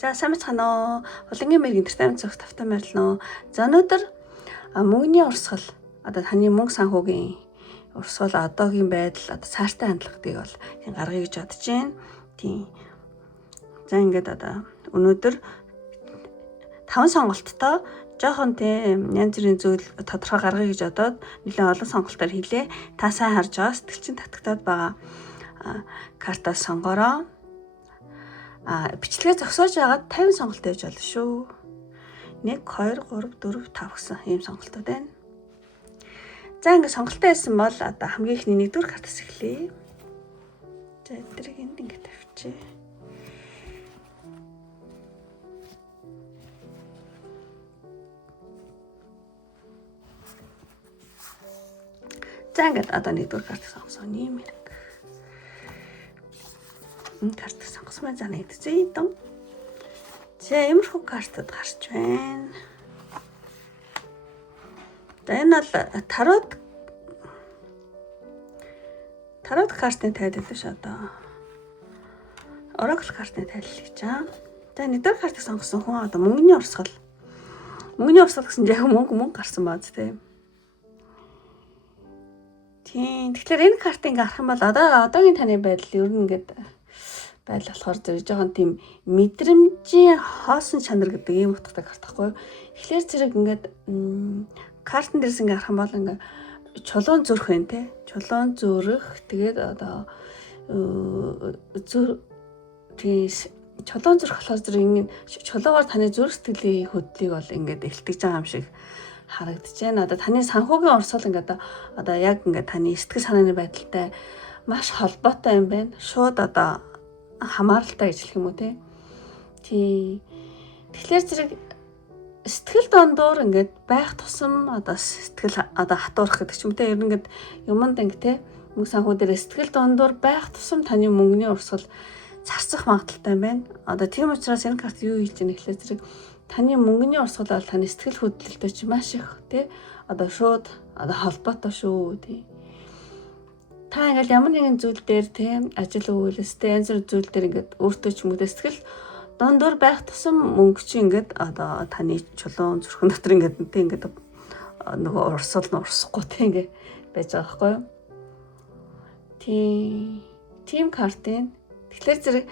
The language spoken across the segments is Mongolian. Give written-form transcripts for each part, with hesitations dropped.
За сайн бацгаана уу. Улангийн мэрэг интертеймент цогт тавтай морилно. За өнөөдөр мөнгөний урсгал одоо таны мөнгө санхүүгийн урсгал одоогийн байдал одоо цааштай хандлагыг бол гаргая гэж бодож байна. Тийм. За ингээд одоо өнөөдөр 5 сонголттой жоохон тийм янз бүрийн зүйл тодорхой гаргая гэж бодоод нэлээд олон сонголтоор хийлээ. Та сайн харж байгаа сэтгэлчин татагтаад байгаа картаас сонгороо. Бичлэгээ зогсоож байгаад 50 сонголт хийж болно шүү. 1 2 3 4 5 гэсэн ийм сонголтууд байна. За ингээд сонголтоо хийсэн бол одоо хамгийн ихний 1-р картаас эхлэе. За эдрийг энд ингээд тавьчих. За ингээд одоо 1-р картыг сонгосон юм хэрэг. Энэ картыг сонгосон за нэг зэйдэн. За иймэрхүү картад гарч байна. За энэ бол тарот картын тайлал биш одоо. Oracle картын тайлал гэж байгаа. За 1-р картыг сонгосон хүн одоо мөнгөний урсгал. Мөнгөний урсгал гэсэн яг мөнгө гарсан бааз тийм. Тийм. Тэгэхээр энэ картыг гарах юм бол одоогийн таны байдал ер нь ингээд байдал болохоор зэрэг жоохон тийм мэдрэмжийн хоосон чанар гэдэг ийм утгатай карт байхгүй юу. Тэгэхээр зэрэг ингээд картн дээрс ингээд харах юм бол ингээд чулуун зүрх байна те. Чулуун зүрх тэгээд одоо чулуун зүрх болохоор зэрэг ингээд чулуугаар таны зүрх сэтгэлийн хөдлөлийг бол ингээд эхэлтэж байгаа юм шиг харагдаж байна. Одоо таны санхүүгийн урсгал ингээд одоо яг ингээд таны сэтгэл санааны байдалтай маш холбоотой юм байна. Шууд одоо хамааралтай гэж хэлэх юм уу те. Тий. Тэгэхээр зэрэг сэтгэл дондуур ингээд байх тусам одоо сэтгэл одоо хатуурах гэдэг ч юм те. Ер нь ингээд юмд ингээд те мөнгө санхүү дээр сэтгэл дондуур байх тусам таны мөнгөний урсгал зарцах магадaltaй байна. Одоо тийм учраас энэ карт юу хэлж байгаа гэхлээр зэрэг таны мөнгөний урсгал бол таны сэтгэл хөдлөлтөй ч маш их те одоо шууд одоо холбоотой шүү тий. Та ингээл ямар нэгэн зүйл дээр тийм ажил үйлстэй янз бүр зүйл дээр ингээд өөртөө ч юм уу сэтгэл дондор байх тусам мөнгө чи ингээд одоо таны чулуун зүрхэн дотор ингээд тийм ингээд нөгөө урсгал нь урсахгүй тийм ингээд байж байгаа байхгүй юу? Тийм картын. Тэгэхээр зэрэг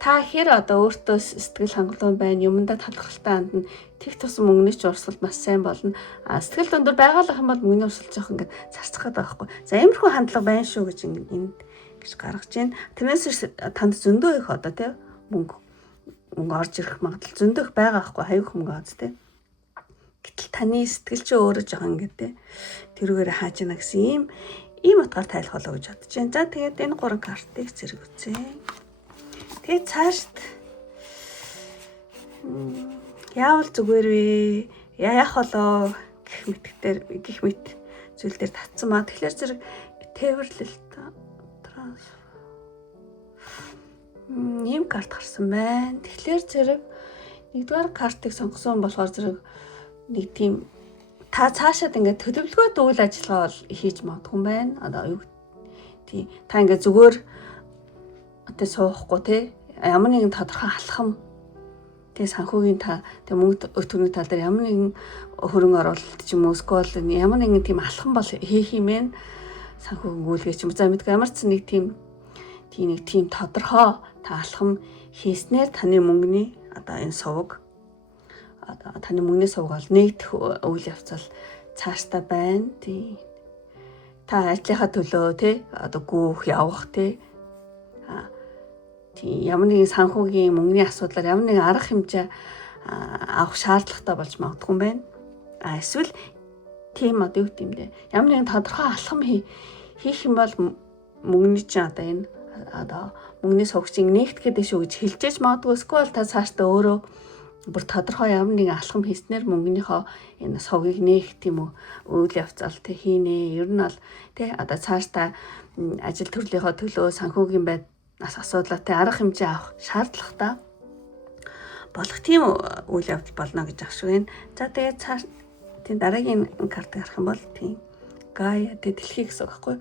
та хэр одоо өөртөө сэтгэл хангалуун байна, юмдаа талархалтай хандна. Тэг тусам мөнгөний ч урсгал бас сайн болно. Сэтгэл дондор байгалах юм бол мөнгөний урсгал жоох ингээд зарцах гэдэг байхгүй. За иймэрхүү хандлага байна шүү гэж энд гэж гаргаж байна. Тэрнээс танд зөндөө их одоо тийм мөнгө орж ирэх магадлал зөндөө их байгаа байхгүй. Хаяг мөнгө аз тийм. Гэтэл таны сэтгэл чи өөрөө жоох ингээд тийм тэрүүгээр хааж яана гэсэн ийм утгаар тайлах болоо гэж бодож байна. За тэгээд энэ 3 картыг зэрэг үзье. Тэгээд цаашд яавал зүгээр вэ? Яах болоо гэх мэт зүйл дээр татсан маа. Тэгэхээр зэрэг тээвэрлэл ийм карт гарсан байна. Тэгэхээр зэрэг 1-р картыг сонгосон болохоор зэрэг нэг тийм та цаашаад ингээд төлөвлөгөөт үйл ажиллагаа бол хийж магадгүй юм байна. Одоо юу тий та ингээд зүгээр тэ суухгүй те ямар нэгэн тодорхой алхам тэг санхүүгийн та тэг мөнгө өтгөний тал дээр ямар нэгэн хөрөнгө оруулалт ч юм уу эсвэл ямар нэгэн тийм алхам бол хийх юм бэ санхүүгийн үйлгээ ч юм за мэдгүй ямар ч нэг тийм тодорхой та алхам хийснээр таны мөнгөний одоо энэ сувг одоо таны мөнгөний сувг бол нэгдэх үйл явц цааштай байна тий та ажлынхаа төлөө те одоо гүүх явах те ямар нэгэн санхүүгийн мөнгөний асуудлаар ямар нэгэн арга хэмжээ авах шаардлагатай болж магадгүй юм байна. Эсвэл тийм одоо юу гэмдэ ямар нэгэн тодорхой алхам хийх юм бол мөнгөний чинь одоо энэ одоо мөнгөний сувгчийг нэгтгэх гэдэг шүү гэж хэлжээж магадгүй эсвэл та цаашдаа өөрөө бүр тодорхой ямар нэгэн алхам хийснээр мөнгөнийхөө энэ сувгийг нээх тийм үйл явцал тэ хийнэ. Ер нь бол тэ одоо цаашдаа ажил төрлийнхөө төлөө санхүүгийн асуудлаатай арга хэмжээ авах шаардлагатай болох тийм үйл явдал болно гэж ахшгүй байна. За тэгээд цааш тийм дараагийн карт гарах юм бол тийм Гая тэ дэлхий гэсэн үг байхгүй.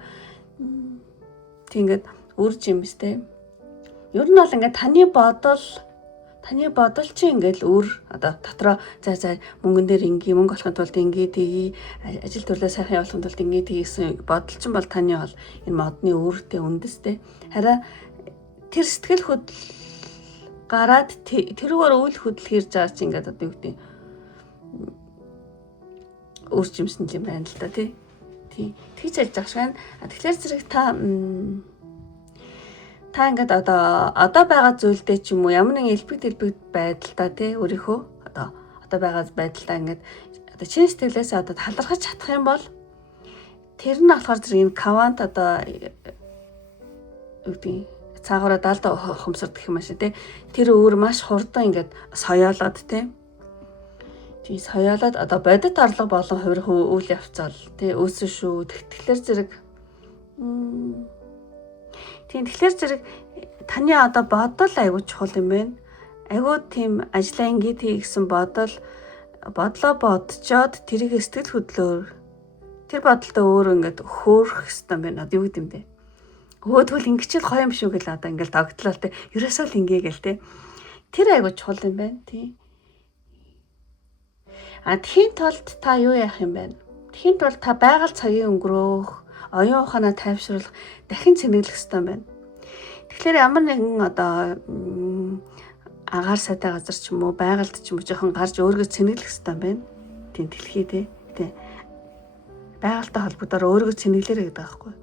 Тийм ингээд үр жимстэй. Ер нь бол ингээд таны бодол таны бодол чи ингээл өөр одоо дотроо за мөнгөн дээр ингээ мөнгө олохын тулд ингээ тгий ажил төрлөө сайхан явуулахын тулд ингээ тгий гэсэн бодол чинь бол таны бол энэ модны өөртөө үндэстэй. Харин тэр сэтгэл хөдлөл гараад тэрүүгээр үйл хөдлөл хийж байгаа чи ингээд одоо юу гэдэг өөрчимсөн юм байна л да тий. Тэгж хэлж байгаа шиг байна. Тэгэхээр зэрэг та ингээд одоо байгаа зүйлдээ ч юм уу ямар нэгэн элбэг байдалтай тий өөрийнхөө одоо байгаа байдалтай ингээд одоо чин сэтгэлээс одоо талархаж чадах юм бол тэр нь болохоор зэрэг энэ кавант одоо юу гэдэг цаагаараа далд хумсардаг юм шиг тий. Тэр өөр маш хурдан ингээд соёолоод тий. Соёолоод одоо бодит орлого болон хувирах үйл явцал тий үүсэн шүү. Тэгэхээр зэрэг тэгэхээр зэрэг таны одоо бодол айгуу чухал юм байна. Айгуу тийм ажлаа ингээд хий гэсэн бодлоо бодцоод тэрийг сэтгэл хөдлөөр тэр бодолтой өөрөө ингээд хөөрөх хэвээр байна. Одоо юу гэдэм бэ? Өөдгөл ингэчил гоё юм шүү гэл одоо ингээд тогтлоо те. Ерөөсөө л ингээ гэл те. Тэр айгуу чухал юм байна тий. Тхийн тулд та юу яах юм бэ? Тхийн тулд та байгаль цагийг өнгөрөөх, оюун ухаанаа тайвшруулах, дахин цэнэглэх хэрэгтэй байна. Тэгэхээр ямар нэгэн одоо агаар сайтай газар ч юм уу, байгальд ч юм уу жоохон гарч өөрийгөө цэнэглэх хэрэгтэй байна. Тийм дэлхий тий. Байгальтай холбогдоор өөрийгөө цэнэглэрэй гэдэг байхгүй.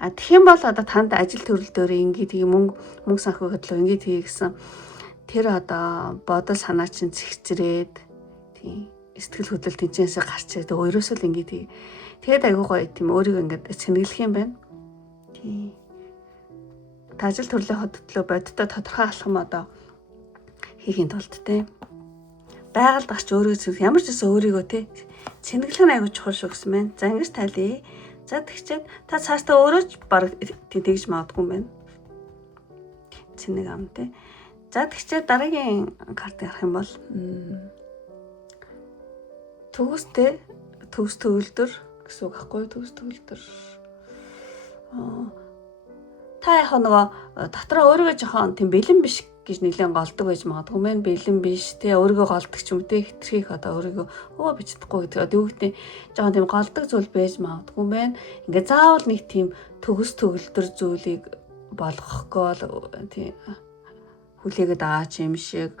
Тэгэх юм бол одоо танд ажил төрөл дээр ингээд мөнгө санхүү хөдлөө ингээд хий гэсэн тэр одоо бодол санаа чинь цэгцрээд тий сэтгэл хөдлөл тэнцэнсээ гарч ирээд өөрөөсөө л ингээд тэгээд айгуу гоё тийм өөрийгөө ингээд цэнэглэх юм байна. Тий. Ажил төрлийн хөдлөө бодиттой тодорхой алхам одоо хийхин тулд тий. Байгальд гарч өөрийгөө ямар ч гэсэн өөрийгөө тий цэнэглэх нь айгуу чухал шүү гэсэн мэн. За ингэж тайлъя. За тэгчээд та цаастаа өөрөө ч баг тэгж магадгүй юм байна. Цэнэг ам тий. За тэгчээд дараагийн карт гарах юм бол төгс төгөлдөр гэсэн үг байхгүй төгс төгөлдөр. Та яг нөгөө дотроо өөрийгөө жоохон тийм бэлэн биш гэж нэлээд голдог байж магадгүй мэн бэлэн биш тий өөрийгөө голдог ч юм тий хитрхийх одоо өөрийгөө би чадахгүй гэдэг одоо юу гэдэг жоохон тийм голдог зүйл байж магадгүй мэн. Ингээ заавал нэг тийм төгс төгөлдөр зүйлийг болгохгүй тий хүлээгээд байгаа юм шиг.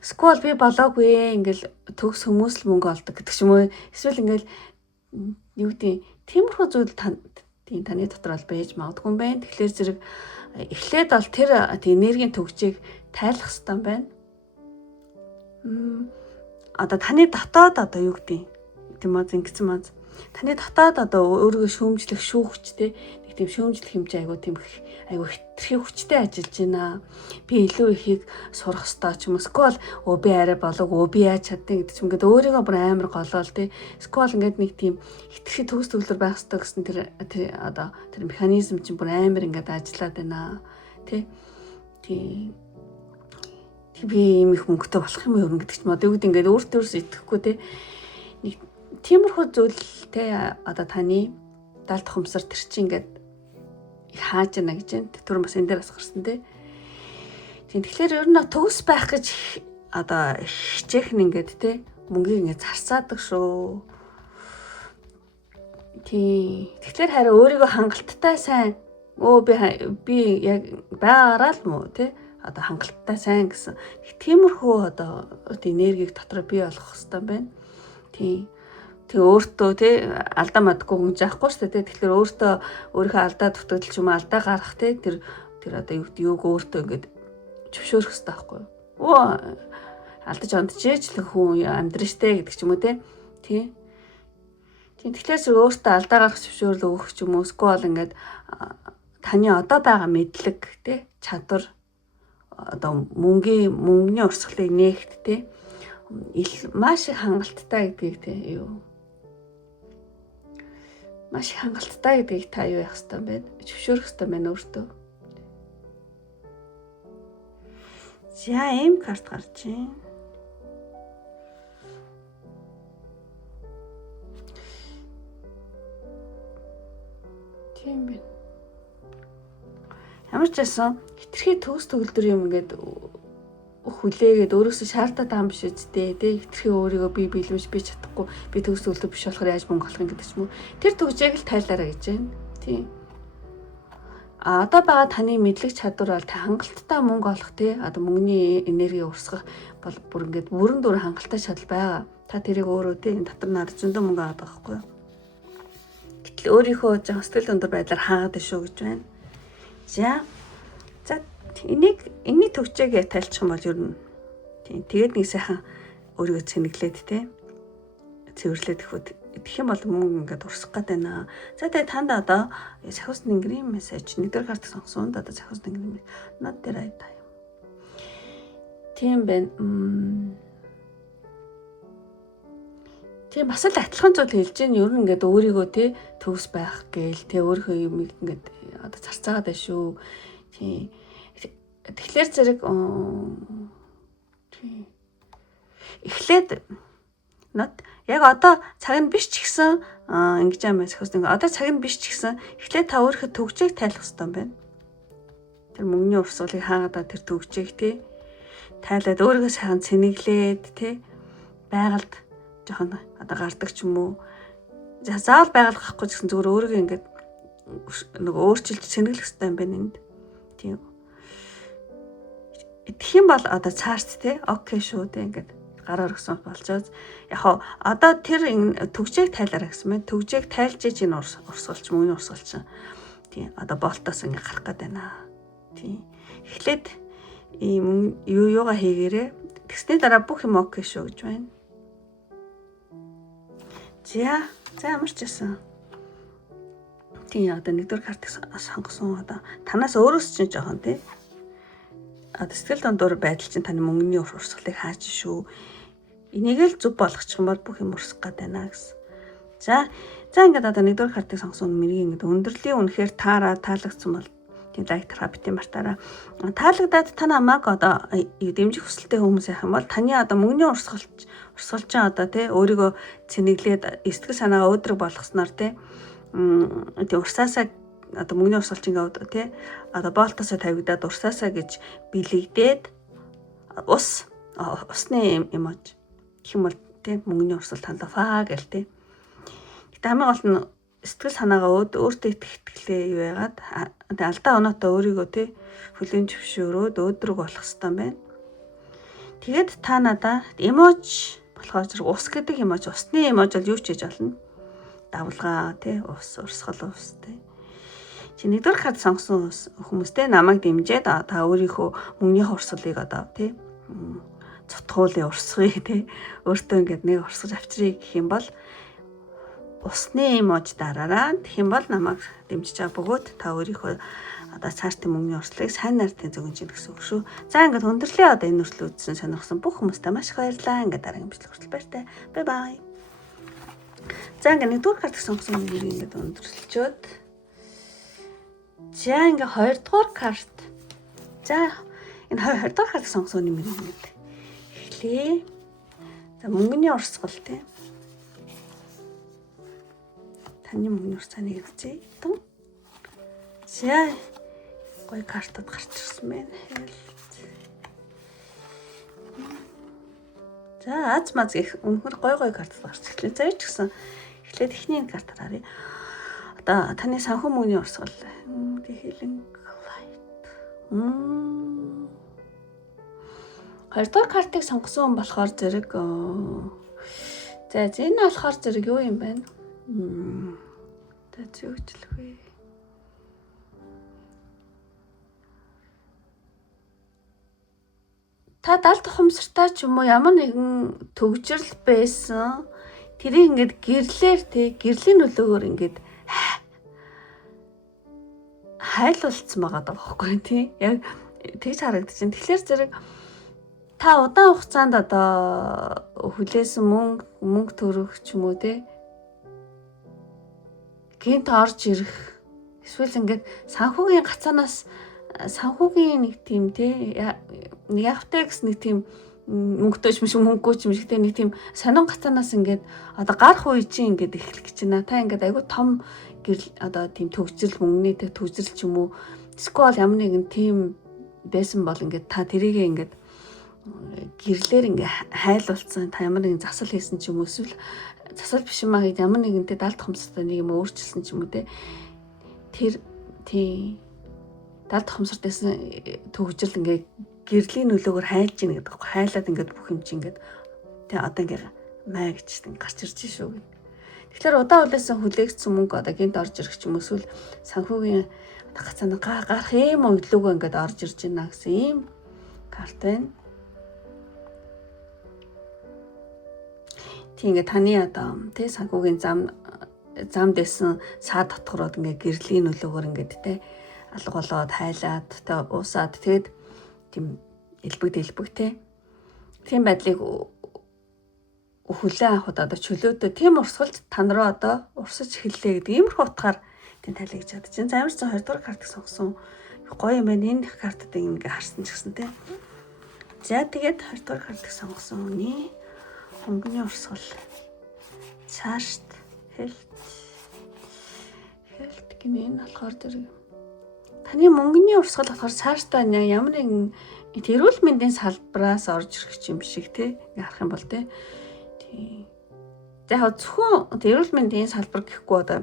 Сквал би болоогүй ингээл төгс хүмүүс л мөнгө олдог гэдэг ч юм уу. Эсвэл ингээл юу гэдэг тиймэрхүү зүйл таны дотор бол байж магадгүй юм байна. Тэгэхээр зэрэг эхлээд бол тэр энергийн төгжийг тайлах хэрэгтэй юм байна. Одоо таны дотоод одоо юу гэдэг тийм үү зингсэн маз. Таны дотоод одоо өөрийгөө шүүмжлэх шүүхч те нэг тийм шүүмжлэх хэмжээ айгу хитрхи хүчтэй ажиллаж байна. Би илүү ихийг сурах хэрэгтэй ч юм уу. Сквал би арай болоогүй би яаж чаддیں۔ Гэдэг ч юм. Ингээд өөрийгөө бүр амар голоол те. Сквал ингээд нэг тийм хитрхи төгс төгөлөр байх хэрэгтэй гэсэн тэр механизм чинь бүр амар ингээд ажиллаад байна. Тэ. Би ийм их мөнгөтэй болох юм юу гэдэг ч юм. Одоо юу гэдэг ингээд өөртөө итгэхгүй те. Нэг тиймэрхүү зүйлтэй одоо таны далд хумсар тэр чинь ингээд хааж яана гэж байна. Тэр бас энэ дээр бас гарсан тий. Тэгэхээр ер нь төгс байх гэж одоо хичээх нь ингээд тий мөнгийг ингээд зарцаадаг шүү. Тий. Тэгэхээр харин өөрийгөө хангалттай сайн би яг байгаараа л муу тий одоо хангалттай сайн гэсэн тиймэрхүү одоо энергийг дотор бий болгох хэрэгтэй байна. Тий. Тэг өөртөө тий алдаа мадгүй хүн жаахгүй шүү дээ. Тэгэхээр өөрийнхөө алдаа дутагдал ч юм алдаа гарах тий тэр одоо юуг өөртөө ингээд зөвшөөрөх хэрэгтэй байхгүй юу? Алдаж ондчихэж л хүн амьдрын штэ гэдэг ч юм уу тий. Тэгэхээр зэрэг өөртөө алдаа гарах зөвшөөрөл өгөх ч юм уу эсвэл ингээд таны одоо байгаа мэдлэг тий чадвар одоо мөнгөний урсгалыг нээгт тий маш их хангалттай гэдгийг тий юу маш их хангалттай гэдгийг та юу яах хэрэгтэй юм бэ? Зөвшөөрөх хэрэгтэй байна өөртөө. За ийм карт гарч байна. Тийм байна. Ямар ч байсан хитрхи төгс төгөлдөр юм ингээд хүлээгээд өөрөөсөө шаардаад байгаа юм биш үсттэй тий хитрхи өөрийгөө би биелэмж би чадахгүй би төгс өлтөв биш болохоор яаж мөнгө олох юм гэдэг ч юм уу тэр төгжээг л тайлаараа гэж байна тий одоо байгаа таны мэдлэг чадвар бол та хангалттай мөнгө олох тий одоо мөнгөний энерги урсгах бол бүр ингээд бүрэн дүр хангалттай чадал байгаа та тэрийг өөрөө тий энэ дотор надад зөндөө мөнгө аваад байгаа байхгүй юу гэтэл өөрийнхөө жоо сэтгэл өндөр байдлаар хаагаад шүү гэж байна за энэний төгжээг тайлчих юм бол ер нь тийм тэгээд нэг сайхан өөрийгөө цэнэглээд тий цэвэрлээд идэх юм бол мөнгө ингээд урсах гээд байна. За тэгээд танд одоо сахиус нингрийн мессеж нэгдүгээр карт сонгосон. Одоо сахиус нингрийн над дээр айдаа юм. Тийм байна. Тийм бас л адилхан зүйл хэлж гин ер нь ингээд өөрийгөө тий төгс байх гээл тий өөрийнхөө юм ингээд одоо зарцаагаад байна шүү. Тийм тэгэхээр зэрэг тий эхлээд нот яг одоо цаг нь биш ч гэсэн ингэж юм байна сахиус нэг одоо цаг нь биш ч гэсэн эхлээд та өөрийнхөө төгжээг тайлах хэрэгтэй юм байна. Тэр мөнгөний урсгалыг хаагаад тэр төгжээг тий тайлаад өөрийгөө сайхан цэнэглээд тий байгальд жоохон одоо гардаг ч юм уу. Заавал байгаль гахгүй ч гэсэн зүгээр өөрийгөө ингээд нэг өөрчилж цэнэглэх хэрэгтэй юм байна энд. Тийм. Идэх юм бол одоо цаарч тий окей шүү тий ингээд гараар өгсөн болчоод яг одоо тэр төгжээг тайлаараа гэсэн мэн төгжээг тайлж иж энэ урсгалч мөнгөний урсгалч тийм одоо болтоос ингээ гарах гээд байна тийм эхлээд ийм юугаа хийгээрээ тэгсний дараа бүх юм окей шүү гэж байна за ямар ч байсан тийм одоо нэгдүгээр картыг сонгосон одоо танаас өөрөөс чинь жоохон тийм одоо сэтгэл дондор байдал чинь таны мөнгөний урсгалыг хааж шүү. Энийг л зөв болгочих юм бол бүх юм урсах гээд байна гэсэн. За ингээд одоо нэгдүгээр картыг сонгосон мэрийг ингээд өндөрлөлийн үнэхээр таалагдсан бол тийм лайк тараа битэн мартаараа. Таалагдаад та намайг одоо дэмжих хүсэлтэй хүмүүс байх юм бол таны одоо мөнгөний урсгалчин одоо тий өөрийгөө цэнэглээд сэтгэл санаагаа өөдрөг болгосноор тий урсаасаа одоо мөнгөний урсгалчингаа тий одоо болтосоо тавигдаад урсаасаа гэж бэлэгдээд усны эмож гэх юм бол тий мөнгөний урсгал талафаа гэл тий. Гэтэ хамгийн гол нь сэтгэл санаагаа өөртөө итгэлээ юу яагаад алдаа оноотой өөрийгөө тий хүлээн зөвшөөрөөд өөдрөг болох хэрэгтэй юм байна. Тэгээд та надаа эмож болохоор зэрэг ус гэдэг эмож усны эмож бол юу ч хийж болно. Давлгаа тий ус урсгал ус тий. Чи нэгдүгээр карт сонгосон хүмүүстэй намайг дэмжиж та өөрийнхөө мөнгөний урсгалыг одоо тий цотгуулын урсгыг тий өөртөө ингээд нэг урсгаж авчрыг гэх юм бол усны эмож дараараа тэгэх юм бол намайг дэмжиж байгаа бөгөөд та өөрийнхөө одоо цаашдын мөнгөний урсгалыг сайн нартын зөвгөн чинь гэсэн үг шүү. За ингээд өндөрлөө одоо энэ үртэл үзсэн сонирхсан бүх хүмүүстээ маш их баярлалаа. Ингээд дараагийн бичлэг хүртэл баяртай. Бай. За ингээд нэгдүгээр карт сонгосон мөрийг ингээд өндөрлөчөөд за ингээд хоёрдугаар карт. За энэ хоёрдугаар карт сонгосон мөрийг ингээд эхлэе. За мөнгөний урсгал тий. Таны мөнгөний урсгалыг үзье. За гой картад гарч ирсэн байна. За аз маз их өнөхөр гой картад гарч ирлээ. За ч гэсэн эхлээд ихний картад харъя. Одоо таны санхүү мөнгөний урсгал. Healing light. Хоёрдугаар картыг сонгосон болохоор зэрэг за энэ болохоор зэрэг юу юм бэ? За зөвчлөх вэ. Та далд ухамсартай ч юм уу ямар нэгэн төгжрөл байсан тэрийг ингээд гэрлэр тий гэрлийн нөлөөгөөр ингээд хайлуулсан байгаа даа байхгүй тий яг тэгж харагдчихэв. Тэгэхээр зэрэг та удаан хугацаанд одоо хүлээсэн мөнгө төрөх ч юм уу тий гинт орж ирэх эсвэл ингээд санхүүгийн гацаанаас санхүүгийн нэг тийм тий ягтай гэсэн нэг тийм мөнгөтэй юм шиг мөнгөгүй юм шиг тий нэг тийм сонин гацаанаас ингээд одоо гарах үе чинь ингээд эхлэх гэж байна. Та ингээд айгүй том гэрэл одоо тийм төгжрөл мөнгөний төгжрөл ч юм уу эсвэл ямар нэгэн тийм байсан бол ингээд та тэрийгээ ингээд гэрлэр ингээ хайлуулсан та ямар нэгэн засал хийсэн ч юм уу эсвэл засал биш юм аа гэж ямар нэгэнтэй далд хомсортой нэг юм өөрчилсөн ч юм уу те тэр тий далд хомсортойсэн төгжрөл ингээ гэрлийн нөлөөгөөр хайлж ийн гэдэг байхгүй хайлаад ингээд бүх юм чи ингээд тий одоо ингээ маа гэж ингээ гарч ирж шүү гэх. Тэгэхээр удаа улаасан хүлээгдсэн мөнгө одоо гинт орж ирэх ч юм уу эсвэл санхүүгийн гацаана гарах юм өглөөгөө ингээд орж ирж байна гэсэн ийм карт байна. Тийм ингээ таны одоо тий санхүүгийн зам дэсэн саад татгурууд ингээ гэрлийн нөлөөгөөр ингээд тий алга болоод хайлаад тий уусаад тэгээд тийм элбэг тий тийм байдлыг хүлээн авахд одоо чөлөөдөө тийм урсгалж тань руу одоо урсаж эхэллээ гэдэг иймэрхүү утгаар тийм тайлгаж чадчих. За ямар ч 20 дугаар картыг сонгосон гоё юм байна. Энэ картыг ингээ харсан ч гэсэн тий. За тэгээд 20 дугаар картыг сонгосон хүний хөнгөний урсгал цаашд хэлт гинэ энэ болохоор зэрэг таны мөнгөний урсгал болохоор цаашдаа ямар нэгэн эрүүл мэндийн салбараас орж ирэх юм шиг тий харах юм бол тий. За яг зөвхөн эрүүл мэндийн салбар гэхгүй одоо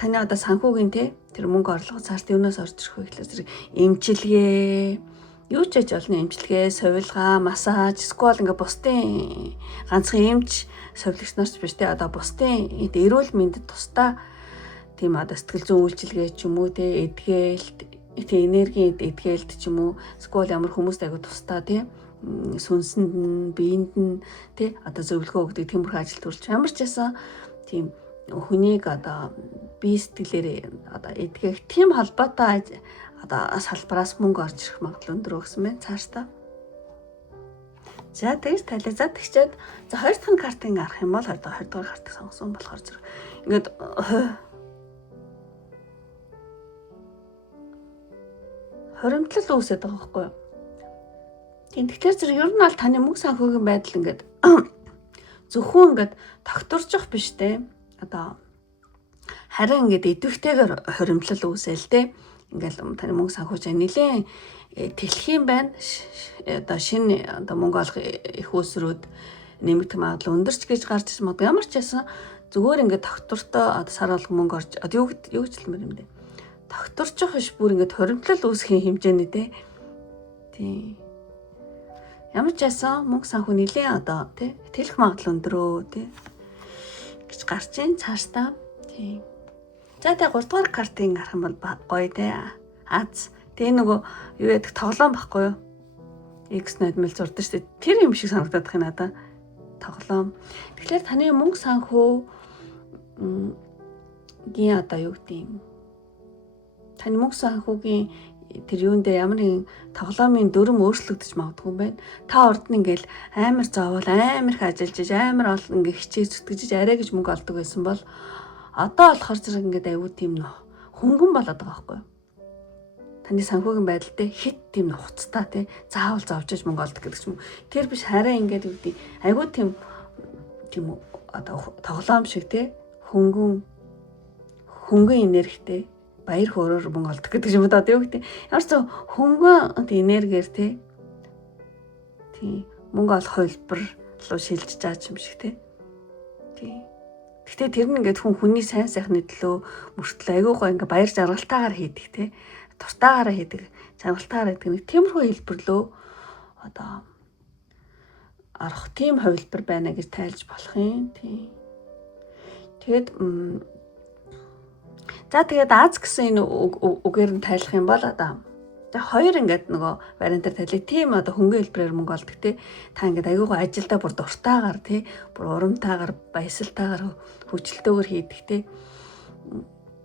таны одоо санхүүгийн тий тэр мөнгө орлого цаашд юунаас орж ирэх вэ гэхлээр зэрэг эмчилгээ юу ч гэж олно эмчилгээ, сувилгаа, массаж, сквал ингээ бусдын ганцхан эмч совилогч нарч биш те одоо бусдын эрүүл мэндэд тусдаа тийм одоо сэтгэл зүйн үйлчилгээ ч юм уу те эдгээлт те энергийн эдгээлт ч юм уу сквал ямар хүмүүст аягүй тусдаа те сүнсэнд нь биеинд нь те одоо зөвлөгөө өгдөг тиймэрхүү ажил төрөлч ямар ч байсан тийм хүнийг одоо бие сэтгэлээр одоо эдгэх тийм холбоотой одоо салбараас мөнгө орж ирэх магадлал өндөр өгсөн байна цаашдаа. За тэгж тализаад тэгчээд за 2 дахь картыг арах юм бол 20 дугаар картыг сонгосон болохоор зэрэг ингээд хоримтлал үүсээд байгаа байхгүй юу? Тэгэхээр зэрэг ер нь бол таны мөнгө санхүүгийн байдал ингээд зөвхөн ингээд тогтворчих биш те. Одоо харин ингээд идэвхтэйгээр хоримтлал үүсээл те. Ингээл таны мөнгө санхүүж нэлээд тэлэх юм байна. Одоо шинэ одоо мөнгө олох их усрууд нэмэгдэх магадлал өндөрч гэж гарч ирсэн мод ямар ч байсан зүгээр ингээд тогтвортой одоо сар алга мөнгө орж одоо юу гэж хэлмээр юм бэ? Тогтворчих биш бүр ингээд хоримтлал үүсэх хэмжээний тий. Ямар ч байсан мөнгө санхүү нэлээд одоо тий тэлэх магадлал өндөрөө тий гэж гарч ийн цаашдаа тий. За тэгээ 3 дугаар картыг харах юм бол гоё те. Аз. Тэгээ нөгөө юу яадаг тоглоом байхгүй юу? X нодмэл зурдаг шүү дээ. Тэр юм шиг санагдаад байна надаа. Тоглоом. Тэгэхээр таны мөнгө санхүү гийн одоо юу гэдэг юм? Таны мөнгө санхүүгийн тэр юун дээр ямар нэгэн тоглоомын дүрм өөрчлөгдөж магадгүй юм байна. Та урд нь ингээл амар зовоол, амар их ажиллаж, амар олон ингээ хичээж зүтгэж арай гэж мөнгө олдог байсан бол одоо болохоор зэрэг ингээд аюу тийм хөнгөн болоод байгаа байхгүй юу? Таны санхүүгийн байдалтай хит тийм хуцтай тий заавал зовжиж мөнгө олдог гэдэг ч юм. Тэр биш харин ингээд юу гэдэг аюу тийм одоо тоглоом шиг тий хөнгөн энергитэй баяр хөөрөөр мөнгө олдог гэдэг юм одоо юу гэдэг ямар ч хөнгөн энергиэр тий мөнгө олох хувилбар руу шилжиж байгаа юм шиг тий. Гэтэ тэр нь ингээд хүний сайн сайхны төлөө мөртлөө айгуугаа ингээ баяр жаргалтайгаар хийдэг те. Дуртайгаараа хийдэг, жаргалтайгаар хийдэг нэг тиймэрхүү хэлбэрлөө одоо арах тийм хувилбар байна гэж тайлж болох юм тий. Тэгээд за тэгээд Аз гэсэн энэ үгээр нь тайлах юм бол одоо тэг хоёр ингээд нөгөө вариантаар тайлах тийм одоо хөнгөн хэлбэрээр мөнгө олдог те. Та ингээд аягүй ажилдаа бүр дуртайгаар те, бүр урамтайгаар, баясалтайгаар хүчлэлтэйгээр хийдэг те.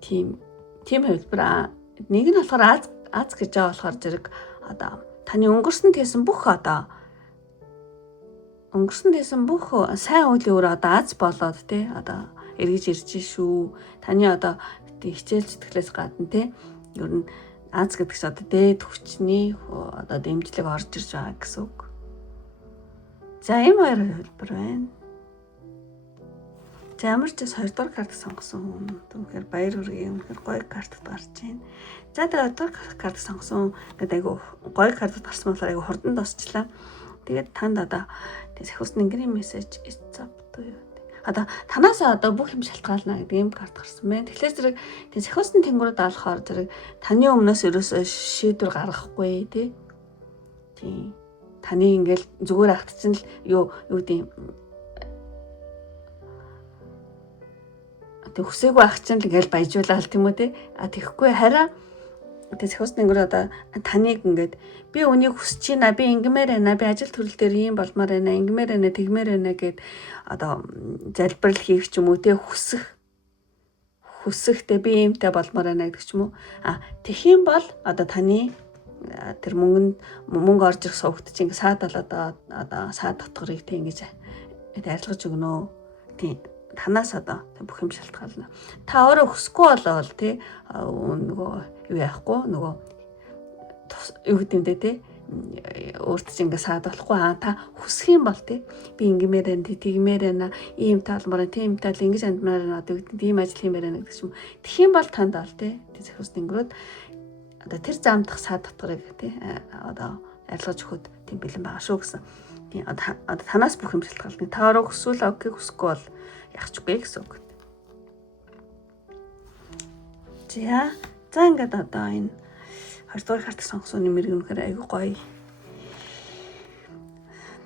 Тийм хэлбэр нэг нь болохоор аз гэж байгаа болохоор зэрэг одоо таны өнгөрсөн тийсэн бүх сайн үеийн өөр одоо аз болоод те одоо эргэж ирж шүү. Таны одоо хичээл зүтгэлээс гадна те ер нь аз гэдэг чинь одоо дээд хүчний одоо дэмжлэг орж ирж байгаа гэсэн үг. За ийм хоёр хэлбэр байна. За ямар ч бас 2 дугаар картыг сонгосон хүн үнэхээр баяр хүргэе. Үнэхээр гоё картад гарч байна. За тэгээ 2 дугаар картыг сонгосон гэдэг айгу гоё картад гарсан болохоор айгу хурдан дуусчлаа. Тэгээд танд одоо сахиус нэнгэрийн мессеж эцэвдүү юу. Одоо танаасаа одоо бүх юм шалтгаална гэдэг ийм карт гарсан байна. Тэгэхээр зэрэг сахиусны тэнгэрүүд алахаар зэрэг таны өмнөөс ерөөсөө шийдвэр гаргахгүй тий. Таны ингээл зүгээр ахт чинь л юу гэдэг хүсээгүй ах чинь л ингээл баяжуулаад тийм үү тий. Тэгэхгүй хараа сахиусны тэнгэр одоо таныг ингээд би үнийг хүсэж байна, би ингэмээр байна, би ажил төрөл дээр ийм болмоор байна, ингэмээр байна, тэгмээр байна гэд одоо залбирал хийх ч юм уу те хүсэхтэй би иймтэй болмоор байна гэдэг ч юм уу. Тэгэх юм бол одоо таны тэр мөнгө орж ирэх сувгт чинь ингээ саад болоод одоо саад дотгорыг те ингэж арилгаж өгнө. Тийм танаас одоо бүх юм шалтгаална. Та өөрөө хүсэхгүй болоод те нөгөө юу яахгүй нөгөө юу гэдэг те өөрт чинь ингээ саад болохгүй та хүсэх юм бол те би ингэмээр байна тэгмээр байна ийм таалмаар тийм таал ингэж андмаар байна одоо гэдэг ийм ажил хиймээр байна гэдэг юм. Тэгэх юм бол танд бол те сахиус тэнгэрүүд одоо тэр замдах саад дотгорыг те одоо арилгаж өгөхөд тийм бэлэн байгаа шүү гэсэн. Тийм одоо танаас бүх юм шалтгаална. Та өөрөө хүсвэл окей хүсэхгүй бол яахчгүй гэсэн үг. За ингээд одоо энэ 2 дугаар картыг сонгосон нэмэр үнэхээр айгүй гоё.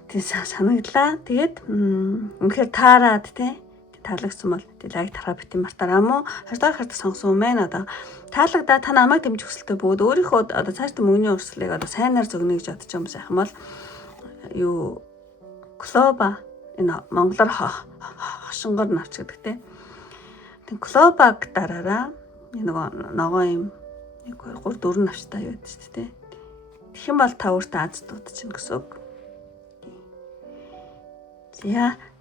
Тэг санагдлаа. Тэгээд үнэхээр таарад те таалагдсан бол лайк тараа бити мартаараа мó 2 дугаар картыг сонгосон юм байна. Одоо таалагдаа та намайг дэмжих хүсэлтэй бөгөөд өөрийнхөө одоо цаашдаа мөнгөний урсгалыг одоо сайнаар зөгнө гэж бодож байгаа юм сайхан бол юу Клоба энэ монголоор хошингоор навч гэдэг те. Тэг Клобаг дараараа нөгөө ногоо юм 1 2 3 4 навчтай юу гэдэг шүү дээ. Тэгэх юм бол та өөртөө аз дуудчихна гэсэн үг.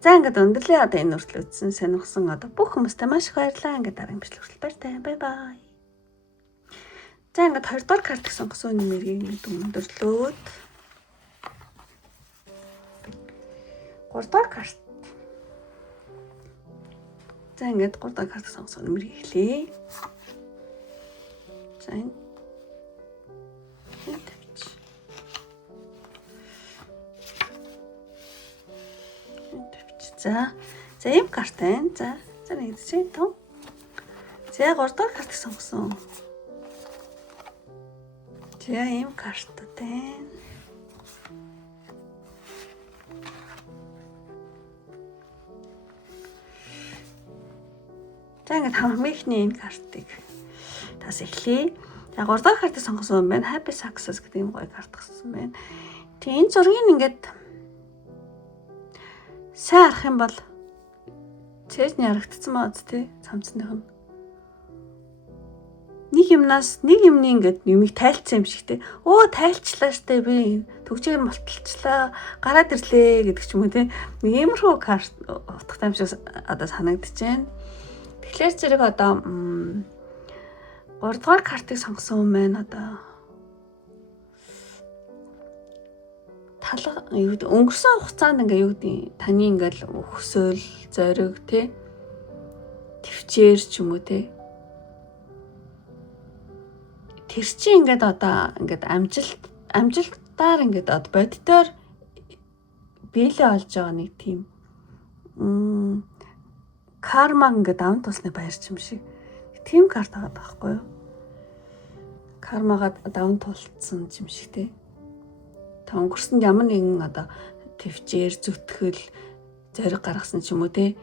За ингээд өндөрлөө одоо энэ үртэл үзсэн сонирхсан одоо бүх хүмүүстээ маш их баярлалаа. Ингээд дараагийн бичлэг хүртэл баяртай. Бай бай. За ингээд 2 дугаар картыг сонгосон нэмэрийг өндөрлөөд 3 дугаар карт. За ингээд 3 дугаар картыг сонгосон нэмэрийг эхлэе. За энэ тавьчих. За ийм карт байна. За нэг зэ том. За 3 дугаар картыг сонгосон. За ийм карт байна. За ингээд хамхмынхний энэ картыг тас эхлэе. За 3 дахь картыг сонгосон юм байна. Happy Success гэдэг юм гоё карт гарсан байна. Тэгээ энэ зургийг ингээд сайн харах юм бол цээж ярагдсан маа үст тий цамцных нь. Нэг юмнаас нэг юмны ингээд юмыг тайлцсан юм шиг тий. Тайлчлаа штэ би төгжээр мулталчлаа гараад ирлээ гэдэг ч юм уу тий. Нэг иймэрхүү карт утгатай юм шиг одоо санагдчихээн. Тэгэхээр зэрэг одоо 3 дугаар картыг сонгосон юм байна одоо. Өнгөрсөн хугацаанд ингээ юу гэдэг таны ингээл өсөөл, зориг тий төвчээр ч юм уу тий. Тэр чинь ингээд одоо ингээд амжилтаар ингээд одоо боддоор биелээ олж байгаа нэг тийм карма ингээд даван тусны баярч юм шиг. Тийм карт байгаа байхгүй юу? Кармагаа даван тулцсан юм шиг тий. Та өнгөрсөнд ямар нэгэн одоо төвчээр зүтгэл зориг гаргасан ч юм уу тий.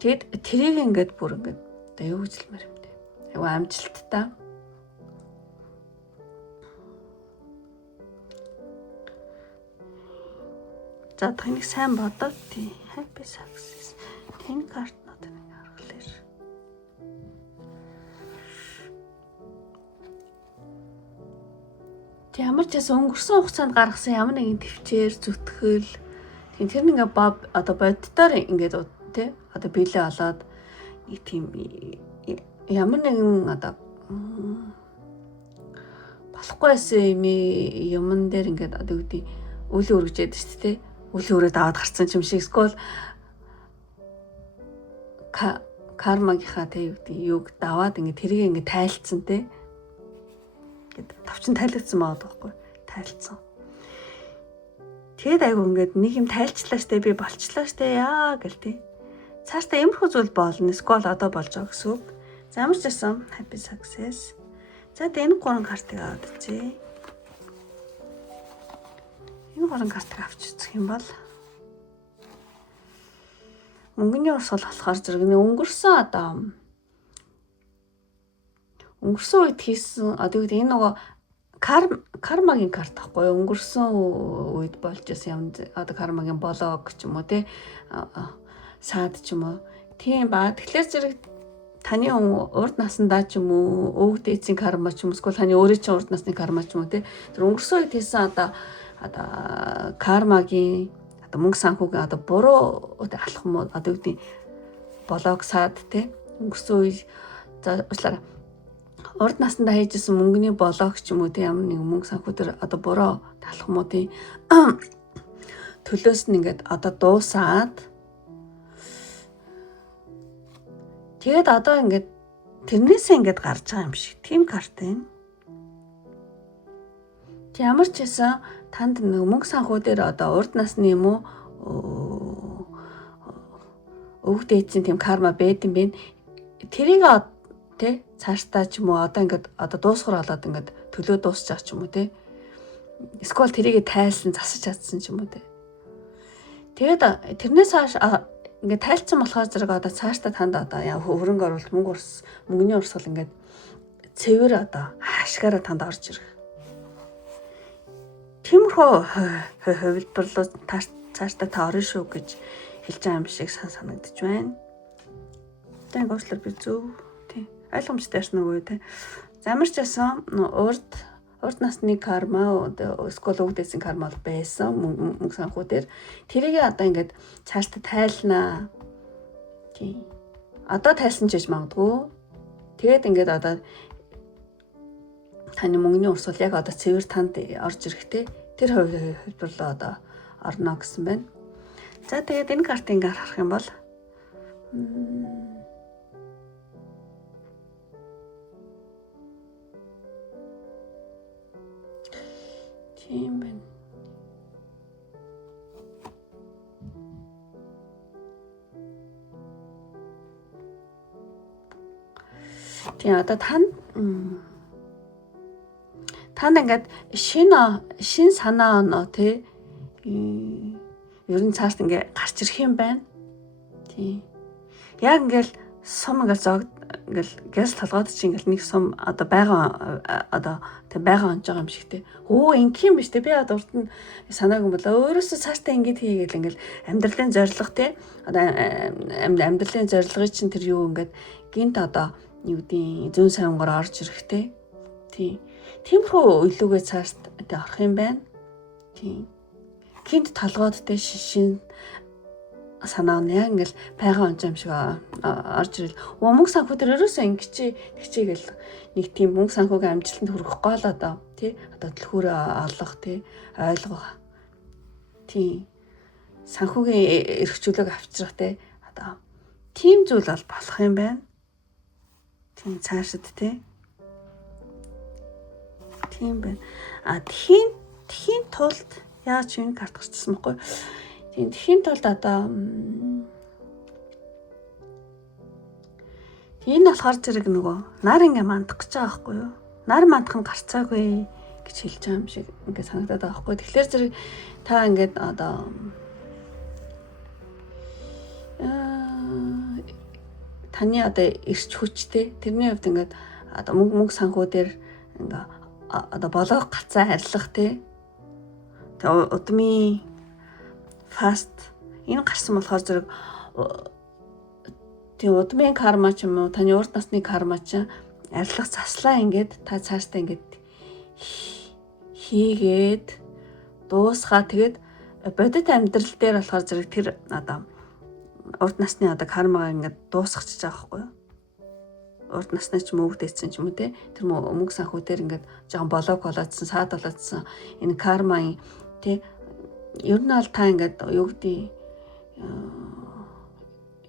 Тэгэд тэрийг ингээд бүр ингээд одоо юу гэж хэлмээр юм те. Айгу амжилттай. За таны сайн бодоод тий. Happy Success. Тэн картнууд нэг харгалаа. Тэг ямар ч гэсэн өнгөрсөн хугацаанд гаргасан ямар нэгэн төвчээр зүтгэл тэр нэг одоо боддоор ингээд тий одоо биелээ олоод нэг тийм ямар нэгэн одоо болохгүй байсан юмн дээр ингээд одоо үгүй үлээ өргөжээд шүү дээ. Үлээ өрөөд аваад гарцсан юм шиг эсвэл кармагийнхаа тэ юг даваад ингээд тэрийг ингээд тайлцсан тэ. Ингээд тавчин тайлцсан байгаа байхгүй. Тайлцсан. Тэгэд айгу ингээд нэг юм тайлчлаа штэ би болчлаа штэ яа гэл тэ. Цаашдаа иймэрхүү зүйл болно. Эсвэл одоо болж байгаа гэсэн үг. За ямар ч байсан happy success. За энэ 3 картыг аваад үзье. Энэ 3 картыг авч үзэх юм бол мөнгөний урсгал болохоор зэрэг өнгөрсөн үед хийсэн одоо энэ нөгөө кармагийн карт тахгүй өнгөрсөн үед болж байсан юм одоо кармагийн болог ч юм уу те саад ч юм уу тийм ба тэгэхээр зэрэг таны урд насандаа ч юм уу өвөг дээдсийн карма ч юм уу эсвэл таны өөрийн чинь урд насны карма ч юм уу те тэр өнгөрсөн үед хийсэн одоо кармагийн одоо мөнгө санхүүгийн одоо буруу алах юм одоо үгний болог саад те өнгөрсөн үед за уучлаарай урд насандаа хийжсэн мөнгөний болог ч юм уу те ямар нэг мөнгө санхүү төр одоо буруу талах юм уу те төлөөс нь ингээд одоо дуусаад тэгээд одоо ингээд тэрнээсээ ингээд гарч байгаа юм шиг тийм карт байна. Тэг ямар ч байсан танд нэг мөнгө санхүү дээр одоо урд насны юм уу өвөг дээдсийн тийм карма байд юм бэ. Тэрийг тэ цаашдаа ч юм уу одоо ингээд одоо дуусгар болоод ингээд төлөө дуусчих ч юм уу тэ. Эсвэл тэрийг тайлсан засаж чадсан ч юм уу тэ. Тэгээд тэрнээс хойш ингээд тайлцсан болохоор зэрэг одоо цаашдаа танд одоо хөрөнгө оруулалт мөнгөний урсгал ингээд цэвэр одоо хаашгаараа танд орж ирэх. Тиймэрхүү хувилбарлуу цаашдаа та орно шүү гэж хэлж байгаа юм шиг санагдаж байна. Тэг гоочлоор би зөв тий ойлгомжтой байсан уу тий. Ямар ч байсан урд насны карма эсвэл өвгдээсийн карма бол байсан мөнгө санхүү дээр тэрийг одоо ингээд цаашдаа тайлнаа. Тий. Одоо тайлсан ч гэж магадгүй. Тэгээд ингээд одоо таны мөнгөний урсгал яг одоо цэвэр танд орж ирэхтэй тэр хувилбарлуу одоо орно гэсэн байна. За тэгээд энэ картыг ингээд харах юм бол тийм байна. Тийм одоо танд ингээд шин санаа оноо тий ер нь цааш ингээд гарч ирэх юм байна. Тийм. Яг ингээд сум ингээд ингээл газ толгойд чи ингээл нэг сум одоо байгаа одоо тэг байгаа онж байгаа юм шиг те. Өө ингийн биш те. Би одоо урд нь санаагүй юм бола. Өөрөөсөө цаашдаа ингэж хийгээл ингээл амьдралын зорилго те. Одоо амьдралын зорилгыг чинь тэр юу ингээд гинт одоо юу гэдэг зүүн савнгаар орж ирэх те. Тийм. Тиймэрхүү үйлүүгээ цаашд тэ орох юм байна. Тийм. Гинт толгойд те шин санаа нь яг ингээл байгаа онж юм шиг орж ирэл. Мөнгө санхүү дээр ерөөсөө тэгчээгээл нэг тийм мөнгө санхүүгийн амжилтанд хүрэх гол одоо тий одоо төлхөөрөө олох тий ойлгох тий санхүүгийн эрхчлөлөг авчрах тий одоо тийм зүйл бол болох юм байна. Тийм цаашид тий тийм байна. Тхийн тулд яаж энэ карт гарчихсан бэ? Тийм тхийн тулд одоо энэ болохоор зэрэг нөгөө нар ингээ мандах гэж байгаа байхгүй юу? Нар мандах нь гарцаагүй гэж хэлж байгаа юм шиг ингээ санагдаад байгаа байхгүй. Тэгэхээр зэрэг та ингээд одоо таны одоо эрч хүчтэй тэрний хувьд ингээд одоо мөнгө санхүү дээр ингээ одоо болоо гацаа харьлах тий. Тэгээ удмын фаст энэ гарсан болохоор зэрэг тийм удмын карма ч юм уу таны урд насны карма ч арилгах заслаа ингээд та цаашдаа ингээд хийгээд дуусгаа тэгээд бодит амьдрал дээр болохоор зэрэг тэр одоо урд насны одоо кармагаа ингээд дуусгачих байгаа байхгүй юу? Урд насны ч мөнгө дэйсэн ч юм уу те тэр мөнгө санхүү дээр ингээд жоохон болоог болоодсан саад болоодсан энэ кармагийн те ер нь аль та ингээд юу гэдэг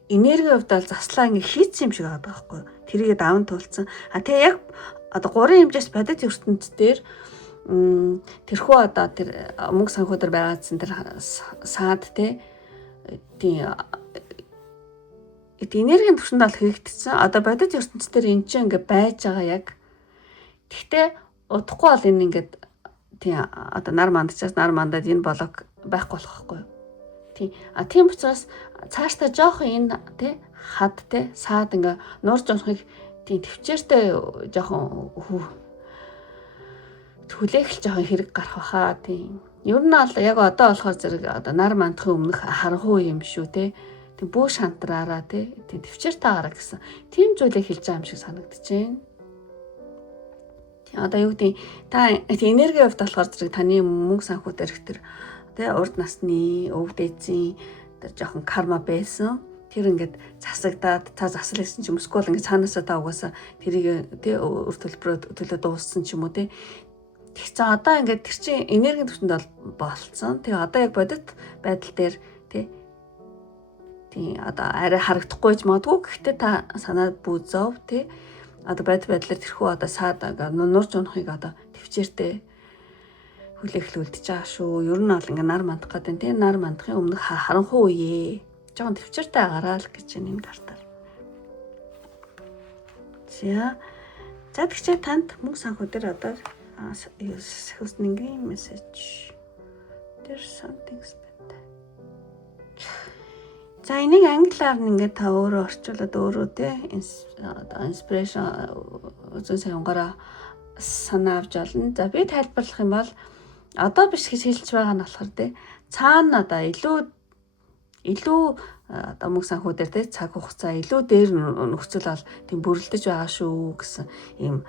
энергийн хувьд бол заслаа ингээ хийцсэн юм шиг байгаа байхгүй. Тэрийгээ даван туулсан. Тэгээ яг одоо 3 хэмжээс бодит ертөнцийн дээр тэрхүү одоо тэр мөнгө санхүү дээр байгаадсан тэр саад тийм энергийн түвшинд бол хийгдсэн. Одоо бодит ертөнцийн дээр энэ чинь ингээ байж байгаа яг. Гэхдээ удахгүй бол энэ ингээд тийм одоо нар мандад энэ блок байхгүй болох байхгүй. Тийм учраас цаашдаа жоохон энэ тий хад тий саад ингээ нуурж унахыг тийм төвчээртэй жоохон хүлээх жоохон хэрэг гарах баха тийм. Ер нь бол яг одоо болохоор зэрэг одоо нар мандахын өмнөх харанхуй юм шүү тий. Тийм бүү шантраараа тий төвчээртэй гараа гэсэн. Тийм зүйлийг хэлж байгаа юм шиг санагдаж байна. Одоо юу гэдэг та энергийн хувьд болохоор зэрэг таны мөнгө санхүү дээр ихтер тий урд насны өвд эзэн тэр жоохон карма байсан. Тэр ингээд засагдаад та засал хийсэн ч юм эсвэл ингээд цаанаасаа та угаасаа тэрийг тий өр төлбөрөө дууссан ч юм уу тий. Тэгсэн одоо ингээд тэр чинь энергийн түвшинд болцсон. Тэгээ одоо яг бодит байдал дээр тий одоо арай харагдахгүй ч магадгүй. Гэхдээ та санаад бүзөв тий одоо бодит байдлаар тэрхүү одоо саад нуурж унахыг одоо төвчээртэй хүлээхлүүлдэж байгаа шүү. Ер нь бол ингээ нар мандах гэдэг тийм нар мандахын өмнөх харанхуй үе. Жоон төвчээртэй агараа л гэж энэ картаар. За тэгчээ танд мөнгө санхүү дээр одоо хөөснингийн мессеж. There's something special. За энийг англиар ингээд та өөрөө орчуулад өөрөө те inspiration үзэн саянгаараа санаа авч олно. За би тайлбарлах юм бол одоо биш гэж хэлж байгаа нь болохоор те цаана одоо илүү одоо мөнгө санхүү дээр те цаг хугацаа илүү дээр нөхцөл бол тийм бүрлдэж байгаа шүү гэсэн ийм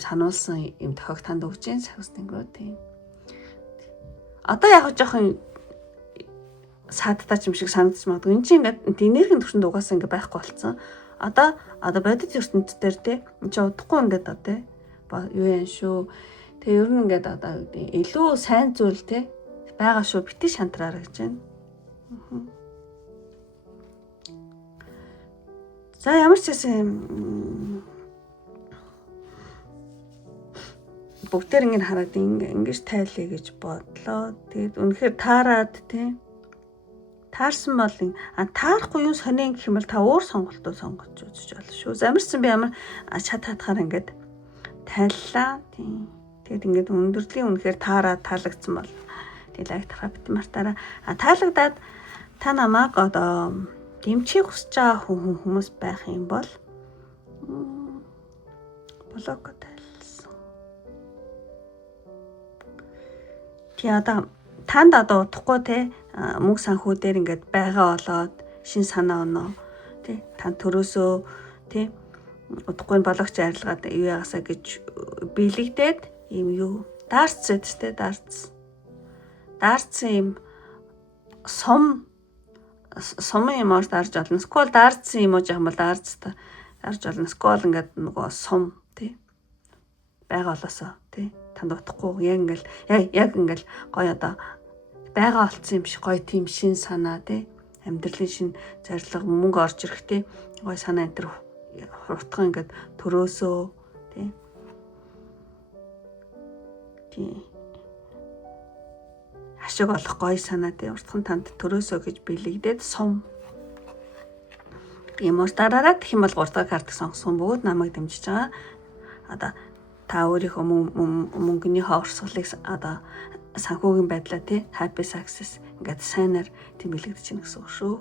сануулсан юм тохиог танд өгч जैन сагсны руу тийм. Одоо яг жоохон саадтай юм шиг санагдаж магадгүй. Энд чинь ингээд энергийн түвшинд угаасаа ингээд байхгүй болцсон. Одоо бодит ертөнцийн дээр те энэ ч удахгүй ингээд одоо юу яан шүү. Тэгээ ер нь ингээд одоо илүү сайн зүйл те байгаа шүү. Бити шантраараа гэж байна. За ямар ч юм бүгдээр ингэ хараад ингэж тайлъя гэж бодлоо. Тэгээд үнэхээр таарад тий. Таарсан бол таарахгүй юу сонин гэх юм бол та өөр сонголтоо сонгож үзэж болно шүү. Замарсан би ямар чад хатахаар ингээд тайллаа тий. Тэгээд ингээд өндөрлийн үнэхээр таарад таалагдсан бол тий лайк тарахад мартаараа таалагдаад та намайг одоо дэмжих хүсэж байгаа хүмүүс байх юм бол блок одоо танд одоо удахгүй те мөнгө санхүү дээр ингээд байгаа болоод шин санаа оноо те танд төрөөсөө те удахгүй бологч арилгаад юу яасаа гэж бэлэгдээд юм юу даарц те даарц юм сум юм уу даарж олно. Скол даарцсан юм уу жаах бол даарцтай даарж олно. Скол ингээд нөгөө сум те байгаа болоосоо те танд утахгүй яг ингээл гоё одоо байгаа болцсон юм шиг гоё тийм шин санаа тий амьдралын шин зорилго мөнгө орж ирэхтэй гоё санаа энэ төр хурдхан ингээд төрөөсөө тий ашиг олох гоё санаа тий уртхан танд төрөөсөө гэж бэлэгдээд сум юм уу дараараа гэх юм бол 3 дахь картыг сонгосон бүгд намайг дэмжиж байгаа. Одоо та өөрийнхөө мөнгөний орсголыг одоо санхүүгийн байдлаа тий happy success ингээд сайнаар тийм бэлэгдэж байна гэсэн үг шүү.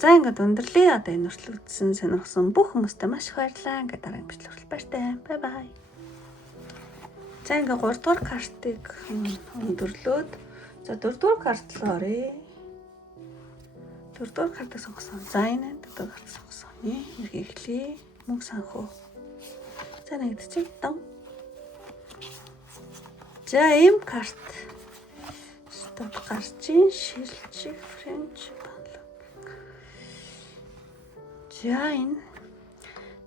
За ингээд өндөрлөө одоо энэ хүртэл үзсэн сонирхсан бүх хүмүүстээ маш их баярлалаа. Ингээд дараагийн бичлэг хүртэл баяртай. Бай бай. За ингээд 3 дугаар картыг өндөрлөөд за 4 дугаар карт руу оръё. 4 дугаар картыг сонгосон. За энэ 4 дугаар картыг сонгосон. Эргээ эхлэе. Мөнгө санхүү. За нэгдчихэв дам. За ийм карт. Стоп гарчин шилжих френч банлог. За энэ.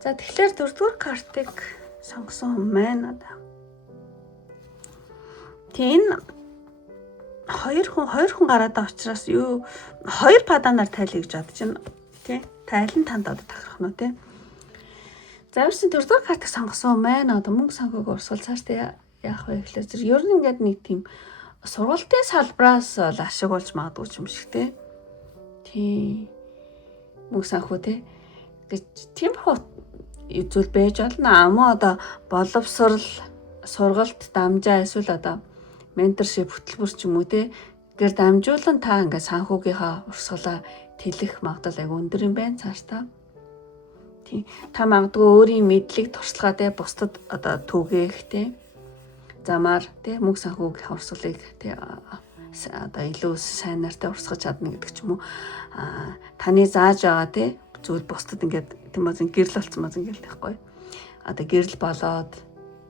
За тэгэхээр 4-р картыг сонгосон хүн маань одоо. Тийм хоёр хүн гараад байгаа учраас юу хоёр паданаар тайлъя гэж бодож байна. Тий. Тайлан танд одоо тахрах нь тий. За ерөөсөн төрдөө картыг сонгосон байна. Одоо мөнгө санхүүг урсгал цааш тий яах вэ гэхлээр зэрэг ер нь ингээд нэг тийм сургалтын салбараас л ашиг болж магадгүй юм шиг тий. Тий. Мөнгө санхүү тий. Тийм зүйл байж болно. Амуу одоо боловсрал, сургалт, дамжаа эсвэл одоо менторшип хөтөлбөр ч юм уу тий. Гэр дамжуулан та ингээд санхүүгийнхаа урсгалаа тэлэх магадлал аяг өндөр юм байна цааш та. Тий. Та магадгүй өөрийн мэдлэг туршлагаа тий бусдад одоо түгээх тий. Замаар тий мөнгө санхүүгийнхаа урсгалыг тий одоо илүү сайн нартай урсгаж чадна гэдэг ч юм уу. Таны зааж байгаа тий зүйл бусдад ингээд тийм базын гэрэл болсон базан гэрэл байхгүй. Одоо гэрэл болоод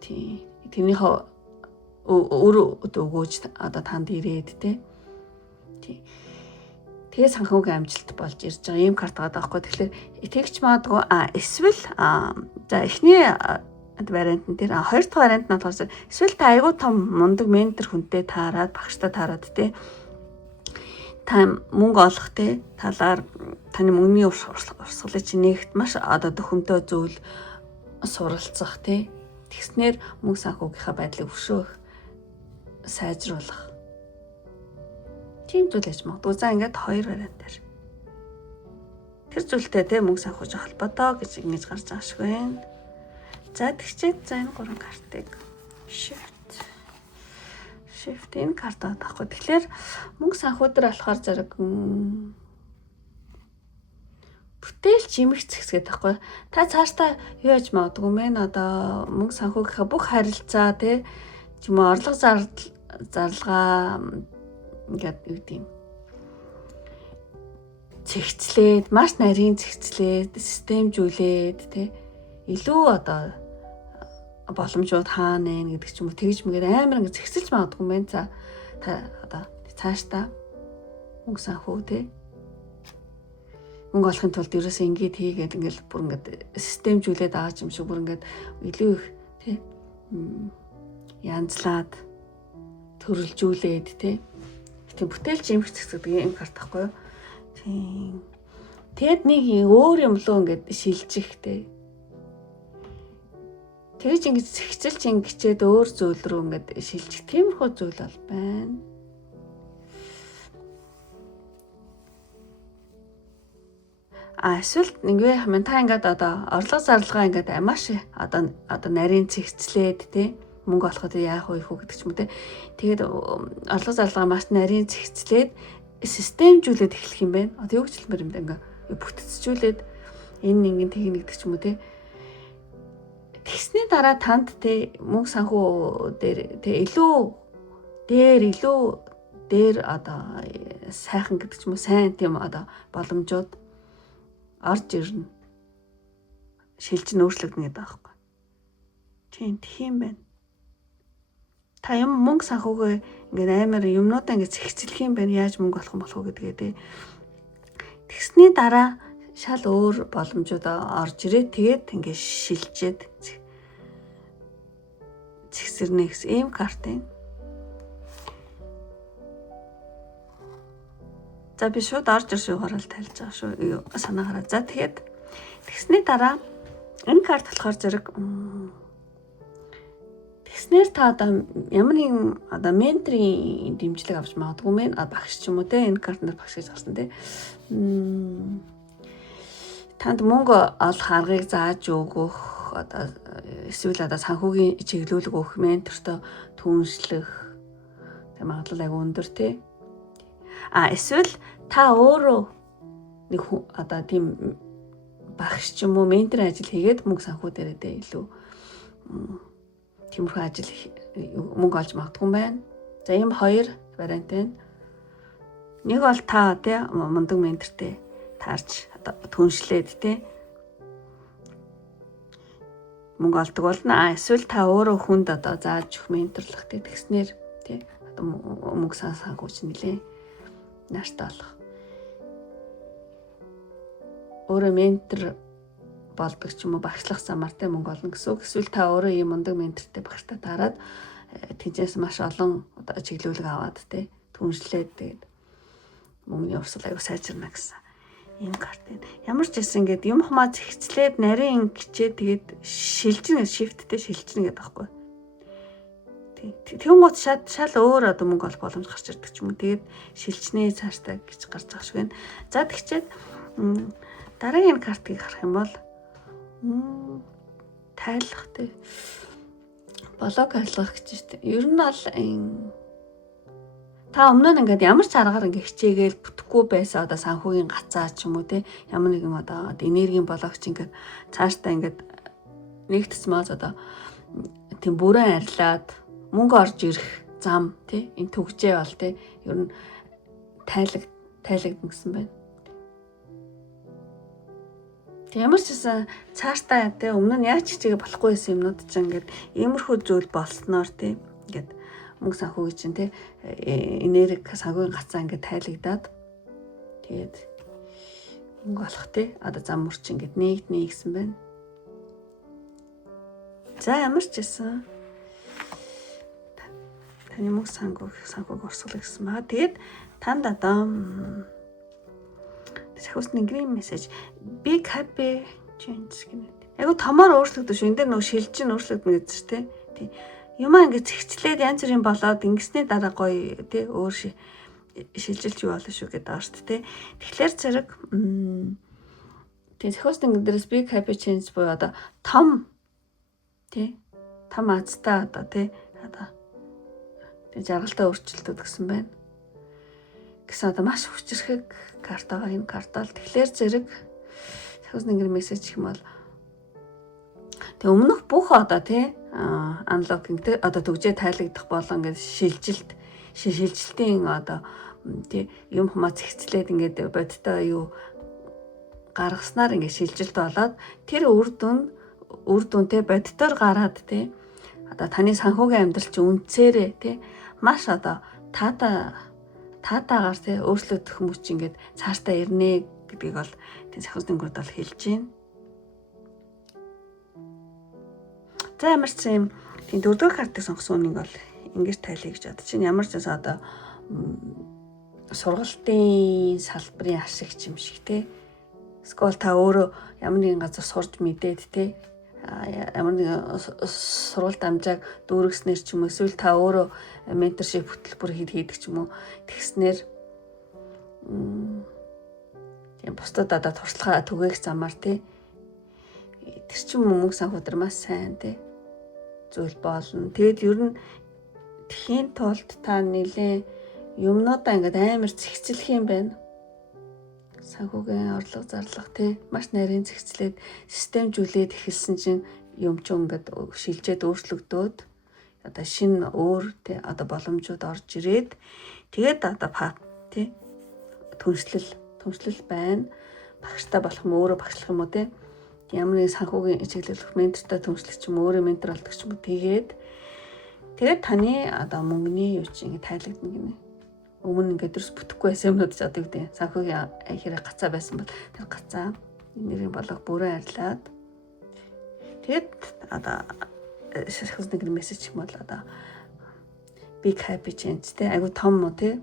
тий тэрнийхээ өөр өгөөж одоо танд ирээд тий. Тэгээ санхүүгийн амжилт болж ирж байгаа ийм карт байгаа байхгүй. Тэгэхээр итгэгч магадгүй эсвэл за эхний вариант нь тэр хоёр дахь вариант нь болохоор эсвэл та айгүй том мундаг ментор хүнтэй таарад багштай таарад тий та мөнгө олох тий талаар таны мөнгөний урсгалыг чинээгт маш одоо төхөмтэй зүйл суралцах тий тэгснээр мөнгө санхүүгийнхаа байдлыг өшөөх сайжруулах тийм зүйл гэж магадгүй. За ингээд хоёр вариантаар тэр зүйлтэй тий мөнгө санхүүж холбоотой гэж ингэж гарч байгаа шиг байна. За тэгчээд за энэ гурван картыг shift энэ картаа таахгүй. Тэгэхээр мөнгө санхүү дээр болохоор зэрэг бүтээлч имэх зэгсгээд таахгүй. Та цаашдаа юу яаж магадгүй мэн одоо мөнгө санхүүгийнхаа бүх харилцаа тий ч юм уу орлого зарлага ингээд юу гэдэм цэгцлээд маш нарийн цэгцлээд системжүүлээд тий илүү одоо боломжууд хаана нэ гэдэг ч юм уу тэгж мэгээр амар ингэ зэгцэлж магадгүй мэн та одоо цаашдаа мөнгө санхүү тий мөнгө олохын тулд ерөөсөө ингэж хийгээд ингээл бүр ингээд системжүүлээд байгаа юм шиг бүр ингээд илүү их тий янзлаад төрөлжүүлээд тий тийм бүтээлч имх зэгцдэг юм карт тахгүй юу тийм тэгэд нэг өөр юм лөө ингээд шилжих тий тэгж ингэж зэгцэлж ингэчээд өөр зүйл рүү ингээд шилжих тиймэрхүү зүйл бол байна. Эсвэл нэг вэ хамаа та ингээд одоо орлого зарлагаа ингээд маш одоо нарийн цэгцлээд тий мөнгө олоход яах вэ хүү гэдэг ч юм уу тий. Тэгээд орлого зарлагаа маш нарийн цэгцлээд системжүүлээд эхлэх юм байна. Одоо юу гэж хэлмээр юм да ингээд бүтцжүүлээд энэ нэгэн техник гэдэг ч юм уу тий. Тэгсний дараа танд те мөнгө санхүү дээр те илүү дээр одоо сайхан гэдэг ч юм уу сайн тийм одоо боломжууд орж ирнэ. Шилжин өөрчлөгдөнө гэдэг аахгүй. Тийм байна. Та юм мөнгө санхүүгээ ингээд амар юмнуудаа ингээд зэгцлэх юм байна. Яаж мөнгө олох юм болох вэ гэдгээ те. Тэгсний дараа шал өөр боломжууд орж ирээд тэгээд ингээд шилжээд зэгсэрнэ гэсэн ийм карт юм. За би шууд орж ирсэн юугаараа л тайлж байгаа шүү. Санаагаараа. За тэгээд тэгсний дараа энэ карт болохоор зэрэг тэгснээр та одоо ямар нэгэн одоо менторийн дэмжлэг авч магадгүй мэн багш ч юм уу те энэ карт нар багш гэж гарсан те. Танд мөнгө олох аргыг зааж өгөх одоо эсвэл одоо санхүүгийн чиглүүлэг өгөх ментортой түншлэх тэг магадлал аяг өндөр тий. Эсвэл та өөрөө нэг одоо тийм багш ч юм уу ментор ажил хийгээд мөнгө санхүү дээрээ дээ илүү тиймэрхүү ажил мөнгө олж магадгүй юм байна. За ийм хоёр вариант байна. Нэг бол та тий мундаг ментортэй таарч одоо түншлээд тий мөнгө олдог болно. Эсвэл та өөрөө хүнд одоо зааж өгөх менторлох тий тэгснэр тий одоо мөнгө санхүүч нэлээ нааштай болох. Өөрөө ментор болдог ч юм уу багшлах замаар тий мөнгө олно гэсэн үг. Эсвэл та өөрөө ийм мундаг ментортэй багштай таарад тэнцээс маш олон одоо чиглүүлэг аваад тий түншлээд тэгээд мөнгөний урсгал аягүй сайжирна гэсэн ийм карт байна. Ямар ч байсан ингээд юм хумаа зэгцлээд нарийн гिचээ тэгээд шилжинэ shiftтэй шилжинэ гэдэг байхгүй. Тэгэн гот шал өөр одоо мөнгө олох боломж гарч ирдэг ч юм уу. Тэгээд шилжнээ цааштай гэж гарч байгаа шиг байна. За тэгчээд дараагийн картыг харах юм бол тайлах тий. Блок ажиллах гэж байна. Ер нь бол та өмнө нь ингээд ямар ч аргаар ингээд хичээгээл бүтэхгүй байсан одоо санхүүгийн гацаа ч юм уу тий. Ямар нэгэн одоо энергийн блокч ингээд цааштай ингээд нэгтцмээс одоо тийм бүрэн арилаад мөнгө орж ирэх зам тий энэ төгжээ бол тий ер нь тайлагдсан гэсэн байна. Тэг ямар ч гэсэн цааштай тий өмнө нь яаж хичээгээ болохгүй байсан юмнууд ч ингээд иймэрхүү зүйл болсноор тий ингээд мөнгө санхүүгийн чинь тий энерги санхүүгийн гацаа ингээд тайлагдаад тэгээд мөнгө олох тий одоо зам мөрч ингээд нэгсэн байна. За ямар ч гэсэн таны мөнгө санхүүг урсгал гэсэн баа. Тэгээд танд одоо сахиус нэгэн мессеж big happy change гэнэ. Айгу томоор өөрчлөгдөж шүү. Энд дээр нөгөө шилжин өөрчлөгдөн гэж тий. Тий. Юмаа ингэ зэгчлээд янз бүрийн болоод ингэснээ дараа гоё тий өөр шилжилж юу болно шүү гэдэг байгаа шүү тий. Тэгэхээр зэрэг тий сахиус нэгэн дээрээс big happy change буюу одоо том тий том азтай одоо тий одоо тий жаргалтай өөрчлөлтүүд гэсэн байна. Гэсэн одоо маш хүчрхэг карт байгаа энэ картал. Тэгэхээр зэрэг сахиус нэгэн мессеж гэх юм бол тэг өмнөх бүх одоо тий unlocking тий одоо төгжээ тайлагдах болон ингээд шилжилтийн одоо тий юм хумаа зэгцлээд ингээд бодтой юу гаргаснаар ингээд шилжилт болоод тэр үр дүнтэй бодтоор гараад тий одоо таны санхүүгийн амьдрал чинь үнцээрээ тий маш одоо таатаагаар тий өөрчлөгдөх мөч ингээд цаашдаа ирнэ гэдгийг бол тий сахиус нэнгүүд бол хэлж байна. За ямар ч юм тий дөрөвдүгээр картыг сонгосон үнийг бол ингэж тайлъя гэж бодож байна. Ямар ч юм одоо сургалтын салбарын ашигч юм шиг тий. Эсвэл та өөрөө ямар нэгэн газар сурч мэдээд тий ямар нэгэн сургалт амжааг дүүргэснээр ч юм уу эсвэл та өөрөө менторшип хөтөлбөр хийдэг ч юм уу тэгснээр тийм бусдад одоо туршлага түгээх замаар тий тэр чинь мөнгө санхүү дээр маш сайн тий зүйл болно. Тэгэд ер нь тхийн тулд та нэлээ юмнуудаа ингээд амар зэгцлэх юм байна. Санхүүгийн орлого зарлага тий маш нарийн зэгцлээд системжүүлээд эхэлсэн чинь юм ч ингээд шилжээд өөрчлөгдөөд одоо шинэ өөр тий одоо боломжууд орж ирээд тэгээд одоо тий түншлэл байна. Багштай болох юм өөрөө багшлах юм уу тий ямар нэг санхүүгийн чиглэлх ментортой түншлэх ч юм өөрөө ментор болдог ч юм уу тэгээд таны одоо мөнгөний юу чи ингэ тайлагдана гинэ. Өмнө ингээд дөрс бүтэхгүй байсан юмнууд ч одоо юу гэдэг санхүүгийн хэрэг гацаа байсан бол тэр гацаа нэрийн болог бүрэн арилаад тэгээд одоо сахиус нэгэн мессеж юм бол одоо big happy change тий айгу том уу тий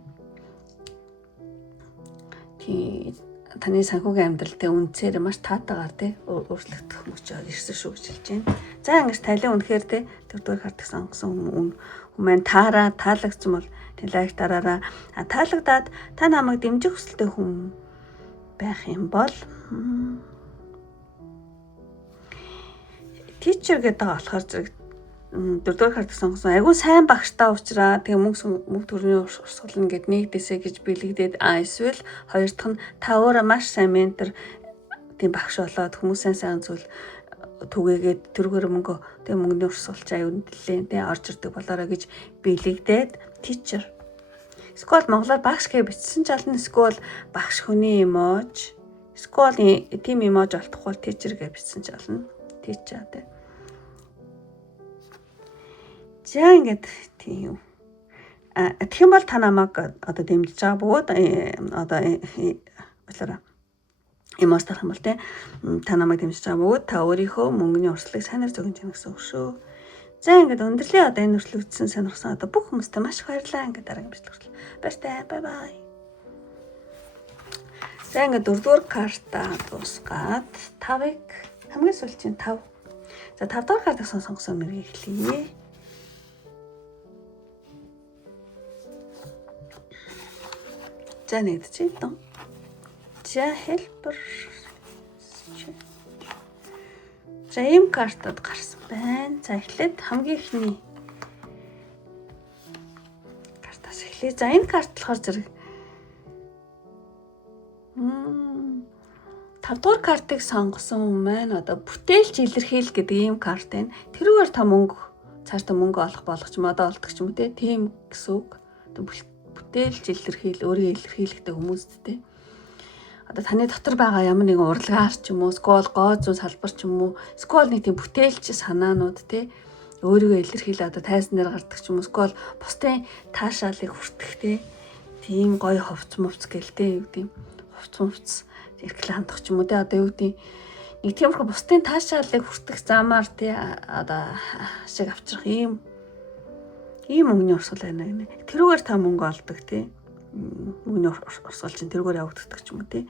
таны санхүүгийн амьдралтай үнцээр маш таатаагаар тий өөрчлөгдөх мөч ирсэн шүү гэж хэлж байна. За ингэж тайлан үнэхээр тий дөрөвдүгээр картыг сонгосон хүмүүс таалагдсан бол тий лайк дараараа таалагдаад та намайг дэмжих хүсэлтэй хүн байх юм бол teacher гэдэг болохоор зэрэг дөрөвдүгээр картыг сонгосон айгүй сайн багштай уулзраа тэгээ мөнгө төрний урсгал ингээд нэгдээсэ гэж бэлэгдээд эсвэл хоёр дахь нь та өөрөө маш сайн ментор тийм багш болоод хүмүүсийн сайн зүйл түгээгээд тэргээр мөнгө тэгээ мөнгөний урсгалч аюун нэлээд тэгээ орж ирдэг болоорой гэж бэлэгдээд teacher. Эсвэл монголоор багш гэж бичсэн ч ална эсвэл багш хүний эмож эсвэл тийм эмож олдохгүй бол teacher гэж бичсэн ч ална. Teacher тэгээ. За ингээд тийм. Тэгэх юм бол та намайг одоо дэмжиж байгаа бөгөөд одоо болоорой эмоц тарах юм бол та намайг дэмжиж байгаа бөгөөд та өөрийнхөө мөнгөний урсгалыг сайнаар зөгнж яах гэсэн үг шүү. За ингээд өндөрлөө одоо энэ хүртэл үзсэн сонирхсан одоо бүх хүмүүстээ маш их баярлалаа. Ингээд дараагийн бичлэг хүртэл баяртай. Бай бай. За ингээд 4-р карта дуусгаад 5-ыг хамгийн сүүлчийн 5. За 5-р картыг сонгосон мэргийг эхлэе. За нэгдэж байна. За helper. За ийм картад гарсан байна. За эхлээд хамгийн ихний картаас эхлэе. За энэ карт болохоор зэрэг 5-р картыг сонгосон хүн маань одоо бүтээлч илэрхийл гэдэг ийм карт байна. Тэрүүгээр та цаашдаа мөнгө олох болгоч модоо олдог ч юм уу тийм гэсэн үг. Бүтээлч илэрхийл өөрийгөө илэрхийлэхтэй хүмүүсттэй. Одоо таны дотор байгаа ямар нэгэн урлагаар ч юм уу, скол гоо зүүн салбар ч юм уу, скол нэг тийм бүтээлч санаанууд те өөрийгөө илэрхийлээ одоо тайзан дээр гардаг ч юм уу, скол бусдын таашаалыг хүртэх те тийм гоё ховц мовц гэлтэй юу гэдэм ховц эрхлээ хандах ч юм уу те одоо юу гэдэм нэг тиймэрхүү бусдын таашаалыг хүртэх замаар те одоо шиг авчрах ийм мөнгөний урсгал байна гэнэ. Тэрүүгээр та мөнгө олдог те мөнгөний урсгал чинь тэрүүгээр явагддаг ч юм уу те.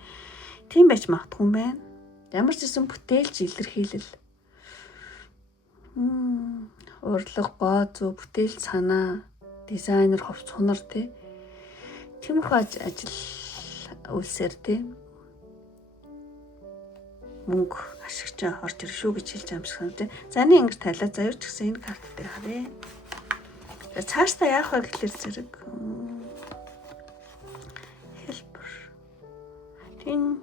Тийм байж магадгүй юм байна. Ямар ч гэсэн бүтээлч илэрхийлэл. Урлаг гоо зүү бүтээл санаа, дизайнер ховц хунар те. Тиймэрхүү ажил үйлсээр те мөнгө ашигч орж ирэх шүү гэж хэлж амжсан тийм. За энэ ингэж тайлаа. За юу ч гэсэн энэ картыг харъя. Цаашдаа яах вэ гэхэлэр зэрэг helper. Тийм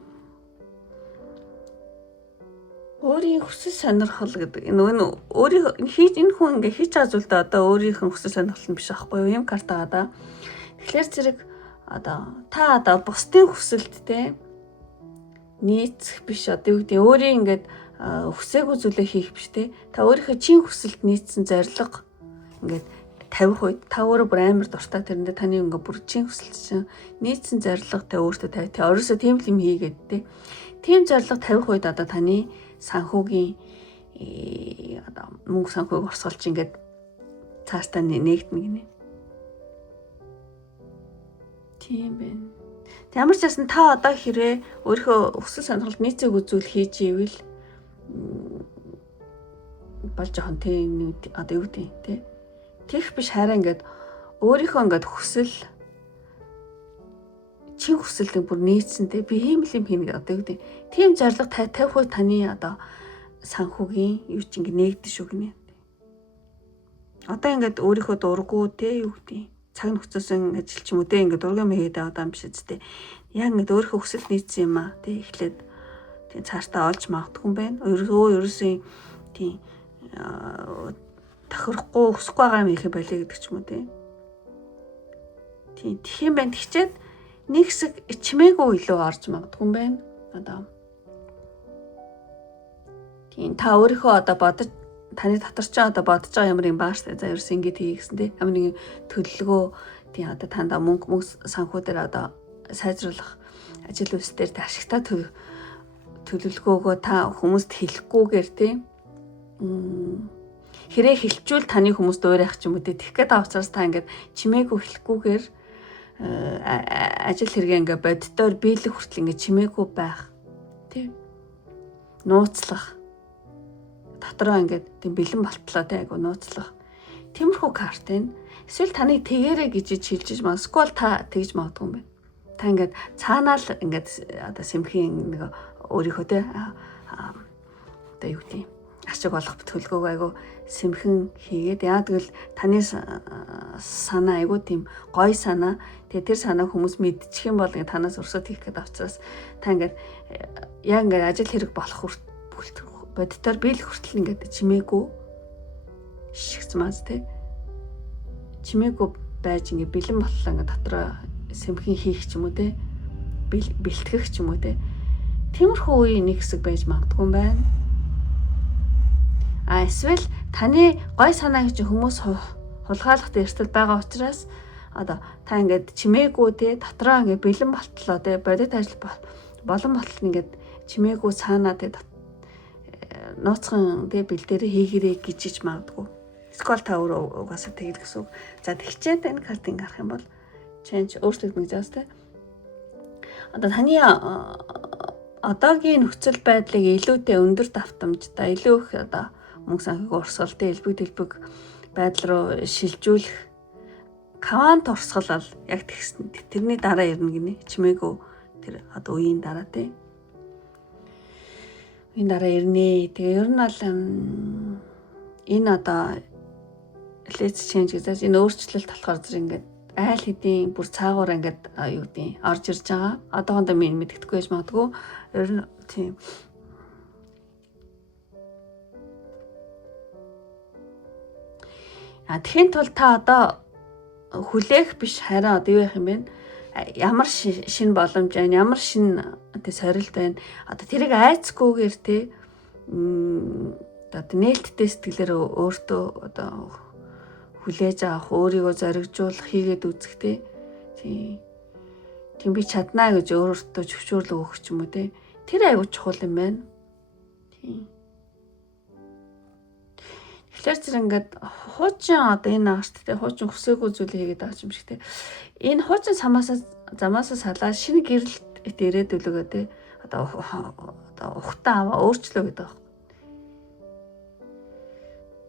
өөрийн хүсэл сонирхол гэдэг энэ өөрийн энэ хүн ингээ хийж байгаа зүйлдээ одоо өөрийнх нь хүсэл сонирхол нь биш аахгүй юу? Ийм картаа да. Тэгэхээр зэрэг одоо та одоо бусдын хүсэлд те нийцэх биш одоо юу гэдэг өөрийн ингээд хүсээгүй зүйлээ хийх биш те та өөрийнхөө чин хүсэлд нийцсэн зорилго ингээд тавих үед та өөрөө бүр амар дуртай тэрэндээ таны ингээд бүр чин хүсэлт чинь нийцсэн зорилго та өөртөө тавь те оросо тийм л юм хийгээд те тийм зорилго тавих үед одоо таны санхүүгийн одоо мөнгө санхүүг орсголж ингээд цаастаа нээгдэнэ гинэ. Тийм байна. Ямар ч байсан та одоо хэрэг өөрийнхөө хүсэл сонирхолд нийцээг үзүүл хийж ивэл бол жоохон тийм одоо юу гэдэг тий. Тех биш хараа ингээд өөрийнхөө ингээд хүсэл чин хүсэлтэй бүр нийцсэнтэй би ийм юм хийнэ одоо юу гэдэг. Тийм зорилго тавих үе таны одоо санхүүгийн юу ч ингээд нээгдэж шүү гинэ. Одоо ингээд өөрийнхөө дурггүй тий юу гэдэг. Цаг нөхцөсөн ажил ч юм уу те ингээд дургам хийгээд байгаа юм биш үстэй. Яг ингээд өөрийнхөө хүсэл нийцсэн юм аа те эхлээд тийм цаашдаа олж магадгүй юм байна. Ерөөсөө тийм тохирохгүй өсөхгүй байгаа юм их байлээ гэдэг ч юм уу те. Тийм тхиим байна тэгчээд нэг хэсэг ичмээгүй илүү орж магадгүй юм байна. Одоо тийм та өөрийнхөө одоо бодож таны дотор ч одоо бодож байгаа ямар юм баа штэ. За ерөөс ингэж хий гэсэн тий. Ямар нэгэн төлөлгөө тий одоо танда мөнгө санхүү дээр одоо сайжруулах ажил үйлс дээр ашигтай төлөлгөөгөө та хүмүүст хэлэхгүйгээр тий. Хэрэг хэлчүүл таны хүмүүст уурайх ч юм уу тий. Тэгэх гээд авцраас та ингээд чимээгүй хэлэхгүйгээр ажил хэрэгээ ингээд боддоор биелэх хүртэл ингээд чимээгүй байх тий. Нууцлах дотроо ингээд тийм бэлэн болтлоо те айгу нууцлах. Тиймэрхүү карт энэ. Эсвэл таныг тэгэрэ гэж хэлж маа. Скол та тэгж магадгүй юм байна. Та ингээд цаанаа л ингээд одоо сэмхийн нэг өөрийнхөө те одоо юу гэдэг ашиг олох төлгөөг айгу сэмхэн хийгээд яа тэгвэл таны санаа айгу тийм гоё санаа. Тэгээ тэр санаа хүмүүс мэдчих юм бол ингээд танаас өрсөд хийх гээд авчраас та ингээд яг ингээд ажил хэрэг болох боддоор биелэх хүртэл ингээд чимээгүй шигцмаас те чимээгүй байж ингээд бэлэн боллоо ингээд дотроо сэмхэн хийх ч юм уу те бэлтгэх ч юм уу те тиймэрхүү үеийн нэг хэсэг байж магадгүй юм байна. Эсвэл таны гой санааг чи хүмүүс хулгайлахад эрсдэл байгаа учраас одоо та ингээд чимээгүй те дотроо ингээд бэлэн болтлоо те бодит ажил болон болтол ингээд чимээгүй цаанаа те нууцхан тэг бэлдээрээ хийгэрээ гिचж магадгүй. Скол та өөрөө угаасаа тэгээд гэсэн үг. За тэгчээд энэ картыг харах юм бол change өөрчлөгдөн гэж байна тест. Одоо таны одоогийн нөхцөл байдлыг илүүтэй өндөр давтамжтай илүү их одоо мөнгө санхүүг урсгалтай элбэг байдал руу шилжүүлэх квант урсгал бол яг тэгсэн. Тэрний дараа ирнэ гинэ. Чимээгүй тэр одоо үеийн дараа тий. Үеийн дараа ирнэ. Тэгээ ер нь бол энэ одоо let's change гэж энэ өөрчлөлт болохоор зэрэг ингээд айл хэдийн бүр цаагуур ингээд юу гэдэг орж ирж байгаа. Одоохондоо минь мэддэхгүй байж магадгүй. Ер нь тийм. Тэхийн тул та одоо хүлээх биш харин одоо юу яах юм бэ? Ямар шин боломж байна? Ямар шин тий сорилт байна? Одоо тэрийг айцгүйгээр тий одоо нээлттэй сэтгэлээр өөртөө одоо хүлээж авах, өөрийгөө зоригжуулах, хийгээд үзэх тий. Тийм би чаднаа гэж өөртөө зөвшөөрлөг өгөх ч юм уу тий. Тэр аягүй чухал юм байна. Тий. Тэгэхээр зэрэг ингээд хуучин одоо энэ агаарт тий хуучин хүсээгүй зүйлийг хийгээд байгаа юм шиг тий. Энэ хуучин замаасаа салаад шинэ гэрэлт ирээд үлэгээ тий. Одоо ухтаа аваа өөрчлөө гэдэг байна.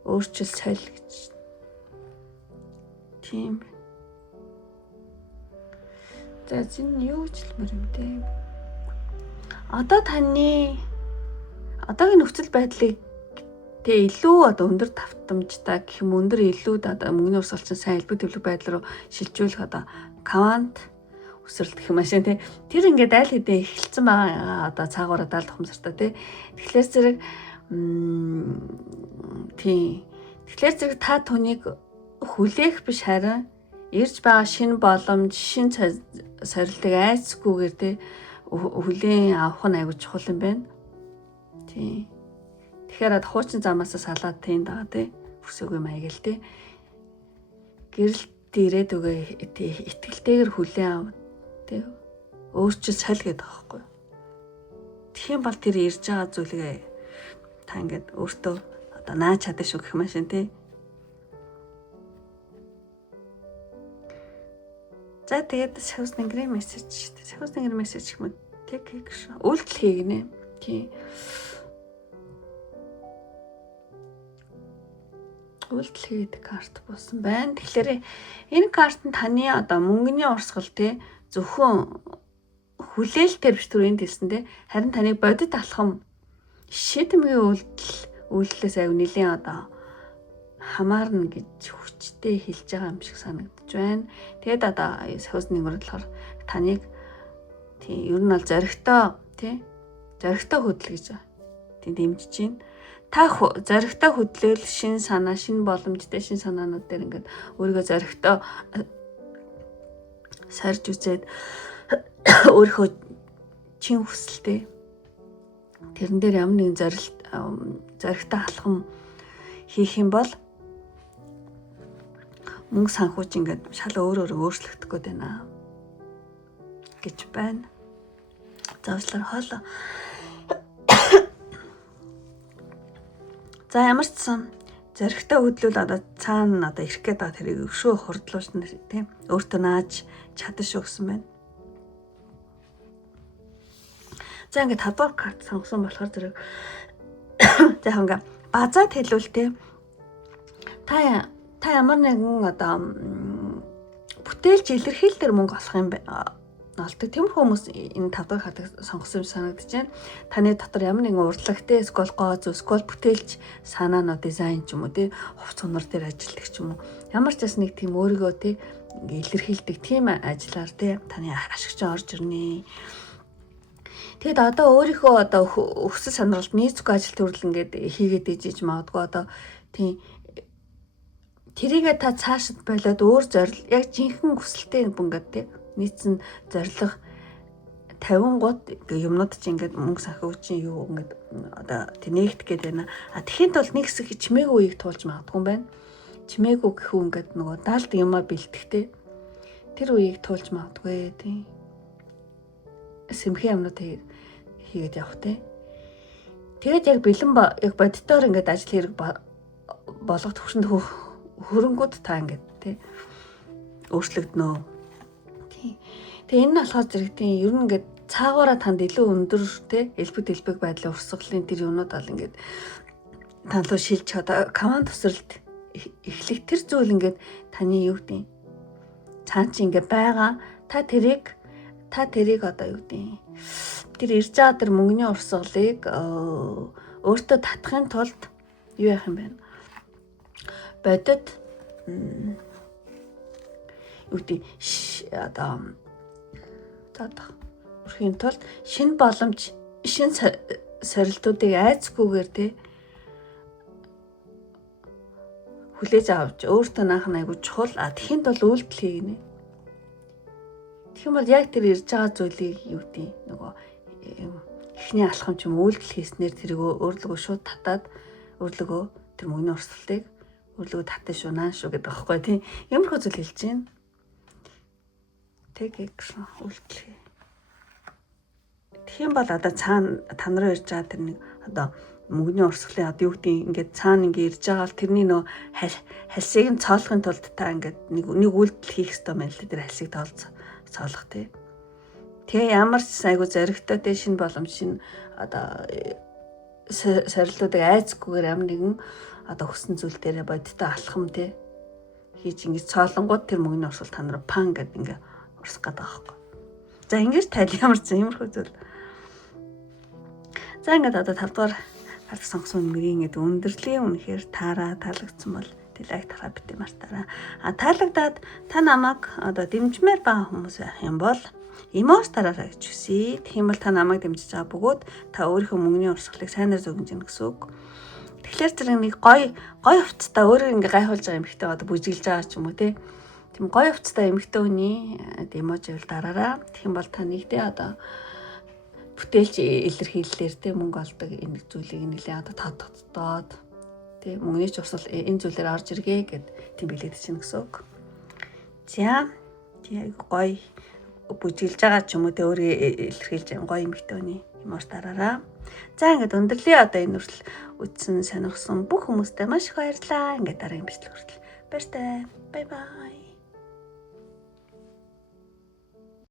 Өөрчил соёл гэж. Тийм. За зин юу ч хэлмэр юм те. Одоо таны одоогийн нөхцөл байдлыг тэг илүү одоо өндөр давтамжтай гэх юм өндөр илүү одоо мөнгөний урсгалчин сайн элбэг төвлөг байдал руу шилжүүлэх одоо квант өсрэлт гэх юм ашиг те. Тэр ингээд айл хэдийн эхэлсэн байгаа одоо цаагаараа даалт ухамсартай те. Тэгэхээр зэрэг тийм. Тэгэхээр зэрэг та түүнийг хүлээх биш харин ирж байгаа шинэ боломж, шинэ сорилтыг айцгүйгээр те хүлээн авах нь аягүй чухал юм байна. Тий. Тэгэхээр хуучин замаасаа салаад тэнд байгаа те хүсээгүй маяг л те. Гэрэлт ирээд үгээ тий итгэлтэйгээр хүлээн ав те өөрчил соль гэдэг байгаа байхгүй. Тэгхийн бол тэр ирж байгаа зүйлгээ та ингээд өөртөө одоо нааж чадах шүү гэх юм шин те. За тэгээд Сахиуснынгэрийн мессеж шүү дээ. Сахиуснынгэрийн мессеж гэх мэт тэг шүү. Үйлдэл хийгнэ. Тий. Үйлдэл хийдэг карт болсон байна. Тэгэхээр энэ карт нь таны одоо мөнгөний урсгал тий зөвхөн хүлээлтээр биш түр энд хэлсэн тий. Харин таны бодит алхам шийдэмгийн үйлдэлээс аяг нэлийн одоо хамаарна гэж хүчтэй хэлж байгаа юм шиг санагдаж байна. Тэгээд одоо Сахиусны ngөрөлөөр таныг тийм ер нь бол зоригтой тий зоригтой хөдөл гэж тийм дэмжиж байна. Та зоригтой хөдлөл шин санаа, шин боломжтой шин санаанууд дээр ингээд өөрийгөө зоригтой сарж үзээд өөрийнхөө чин хүсэлтэй тэрэн дээр ямар нэгэн зоригтой алхам хийх юм бол мөнгө санхүүч ингээд шал өөр өөрчлөгдөх гээд байна гэж байна. Завслаар хоолоо. За ямар ч сан зоригтой хөдлөл одоо цаана одоо ирэх гээд байгаа тэрийг өшөө хурдлуулж тийм өөртөө нааж чадах шүү гэсэн байна. За ингээд 5 дугаар карт сонгосон болохоор зэрэг за ханга базаад хэлвэл тийм та ямар нэгэн одоо бүтээлч илэрхийлэлээр мөнгө олох юм олдог. Тиймэрхүү хүмүүс энэ 5 дахь хатаг сонгосон юм санагдаж байна. Таны дотор ямар нэгэн урлагтай эсвэл гооз эсвэл бүтээлч санаанууд дизайн ч юм уу тий хувц сонор дээр ажилладаг ч юм уу. Ямар ч бас нэг тийм өөрийгөө тий илэрхийлдэг тийм ажиллаар тий таны ашигч орж ирнэ. Тэгэд одоо өөрийнхөө одоо өсөл сонирхолд нийцгүй ажил төрөл ингээд хийгээд ижиж магадгүй одоо тий тэрийгээ та цаашид болоод өөр зорил яг жинхэнэ хүсэлтэй ингээд тий нийцэн зориг 50 гууд юмнууд чи ингээд мөнгө санхүүгийн юу ингээд одоо тэнэгт гээд байна. Тэгэхэд бол нэг хэсэг чимээгүй үеийг туулж магадгүй юм байна. Чимээгүй гэхүү ингээд нөгөө даалд юмаа бэлтгэхтэй. Тэр үеийг туулж магадгүй тий. Сэмхэн юмнууд хийгээд явах тий. Тэгээд яг бэлэн яг бодитоор ингээд ажил хэрэг болгох төвшөнд хөрөнгүүд та ингээд тий өөрчлөгднө. Тий. Тэгээ энэ нь болохоор зэрэг тийм ер нь ингээд цаагаараа танд илүү өндөр тий элбэг байдлын урсгалын тэр юмнууд бол ингээд тань руу шилж одоо команд тусралт эхлэх тэр зүйл ингээд таны юу гэдэг цаан чи ингээд байгаа та тэрийг одоо юу гэдэг тэр ирж байгаа тэр мөнгөний урсгалыг өөртөө татахын тулд юу яах юм бэ? Бодит юу гэдэг одоо өрхийн тулд шинэ боломж, шинэ сорилтуудыг айцгүйгээр тий хүлээж авч өөртөө наах нь айгу чухал. Тэхийн тул үйлдэл хийнэ. Тэгэх юм бол яг тэр ирж байгаа зүйлийг юу гэдэг нөгөө эхний алхам ч юм үйлдэл хийснээр тэрийг өөрлөгөө шууд татаад өөрлөгөө тэр мөнгөний урсгалтыг өөрлөгөө татсан шүү наа шүү гэдэг байхгүй тийм ямархуу зүйл хэлж байна. Тэг гэсэн үйлдэл хий. Тэгэх юм бол одоо цаана тань руу ирж байгаа тэр нэг одоо мөнгөний урсгалын одоо юу гэдэг ингээд цаана ингээд ирж байгаа бол тэрний нөө хальсыг нь цоолохын тулд та ингээд нэг үйлдэл хийх хэрэгтэй байна л тэр хальсыг цоолох тий. Тэгээ ямар ч айгу зоригтой тий шинэ боломж шинэ одоо сорилтуудыг айцгүйгээр ямар нэгэн одоо хүссэн зүйл дээр бодиттой алхам тий хийж ингээд цоолонгууд тэр мөнгөний урсгал та нараа пан гэдэг ингээд урсгах гэдэг байхгүй. За ингэж тайл ямар ч юмрхүү зүйл. За ингээд одоо 5 дугаар гарах сонгосон нэмрийн ингээд өндөрлөлийн үнэхээр таалагдсан бол лайк тараа битээ мартаарай. Таалагдаад та намайг одоо дэмжмээр байгаа хүмүүс байх юм бол эмоц тараарай гэж хүсье. Тэгэх юм бол та намайг дэмжиж байгаа бөгөөд та өөрийнхөө мөнгөний урсгалыг сайнаар зөгнж гэнэ гэсэн үг. Тэгэхээр зэрэг нэг гой хувцастай өөрөө ингээ гайхуулж байгаа эмэгтэй одоо бүжиглж байгаа ч юм уу те. Тийм гой хувцастай эмэгтэй хүний эможивл дараарай. Тэгэх юм бол та нэгдээ одоо бүтээлч илэрхийлэлээр те мөнгө олдог энэ зүйлийг нэлээ одоо тодтоод те мөнгөний ч урсгал энэ зүйлээр орж иргээ гэд тийм билээд чинь гэсэн үг. За тийм гой бүжиглж байгаа ч юм уу те өөрөө илэрхийлж байгаа гой эмэгтэй хүний эмоц дараарай. За ингээд өндөрлөе одоо энэ хүртэл үзсэн сонирхсан бүх хүмүүстээ маш их баярлалаа. Ингээд дараагийн бичлэг хүртэл баяртай. Бай бай.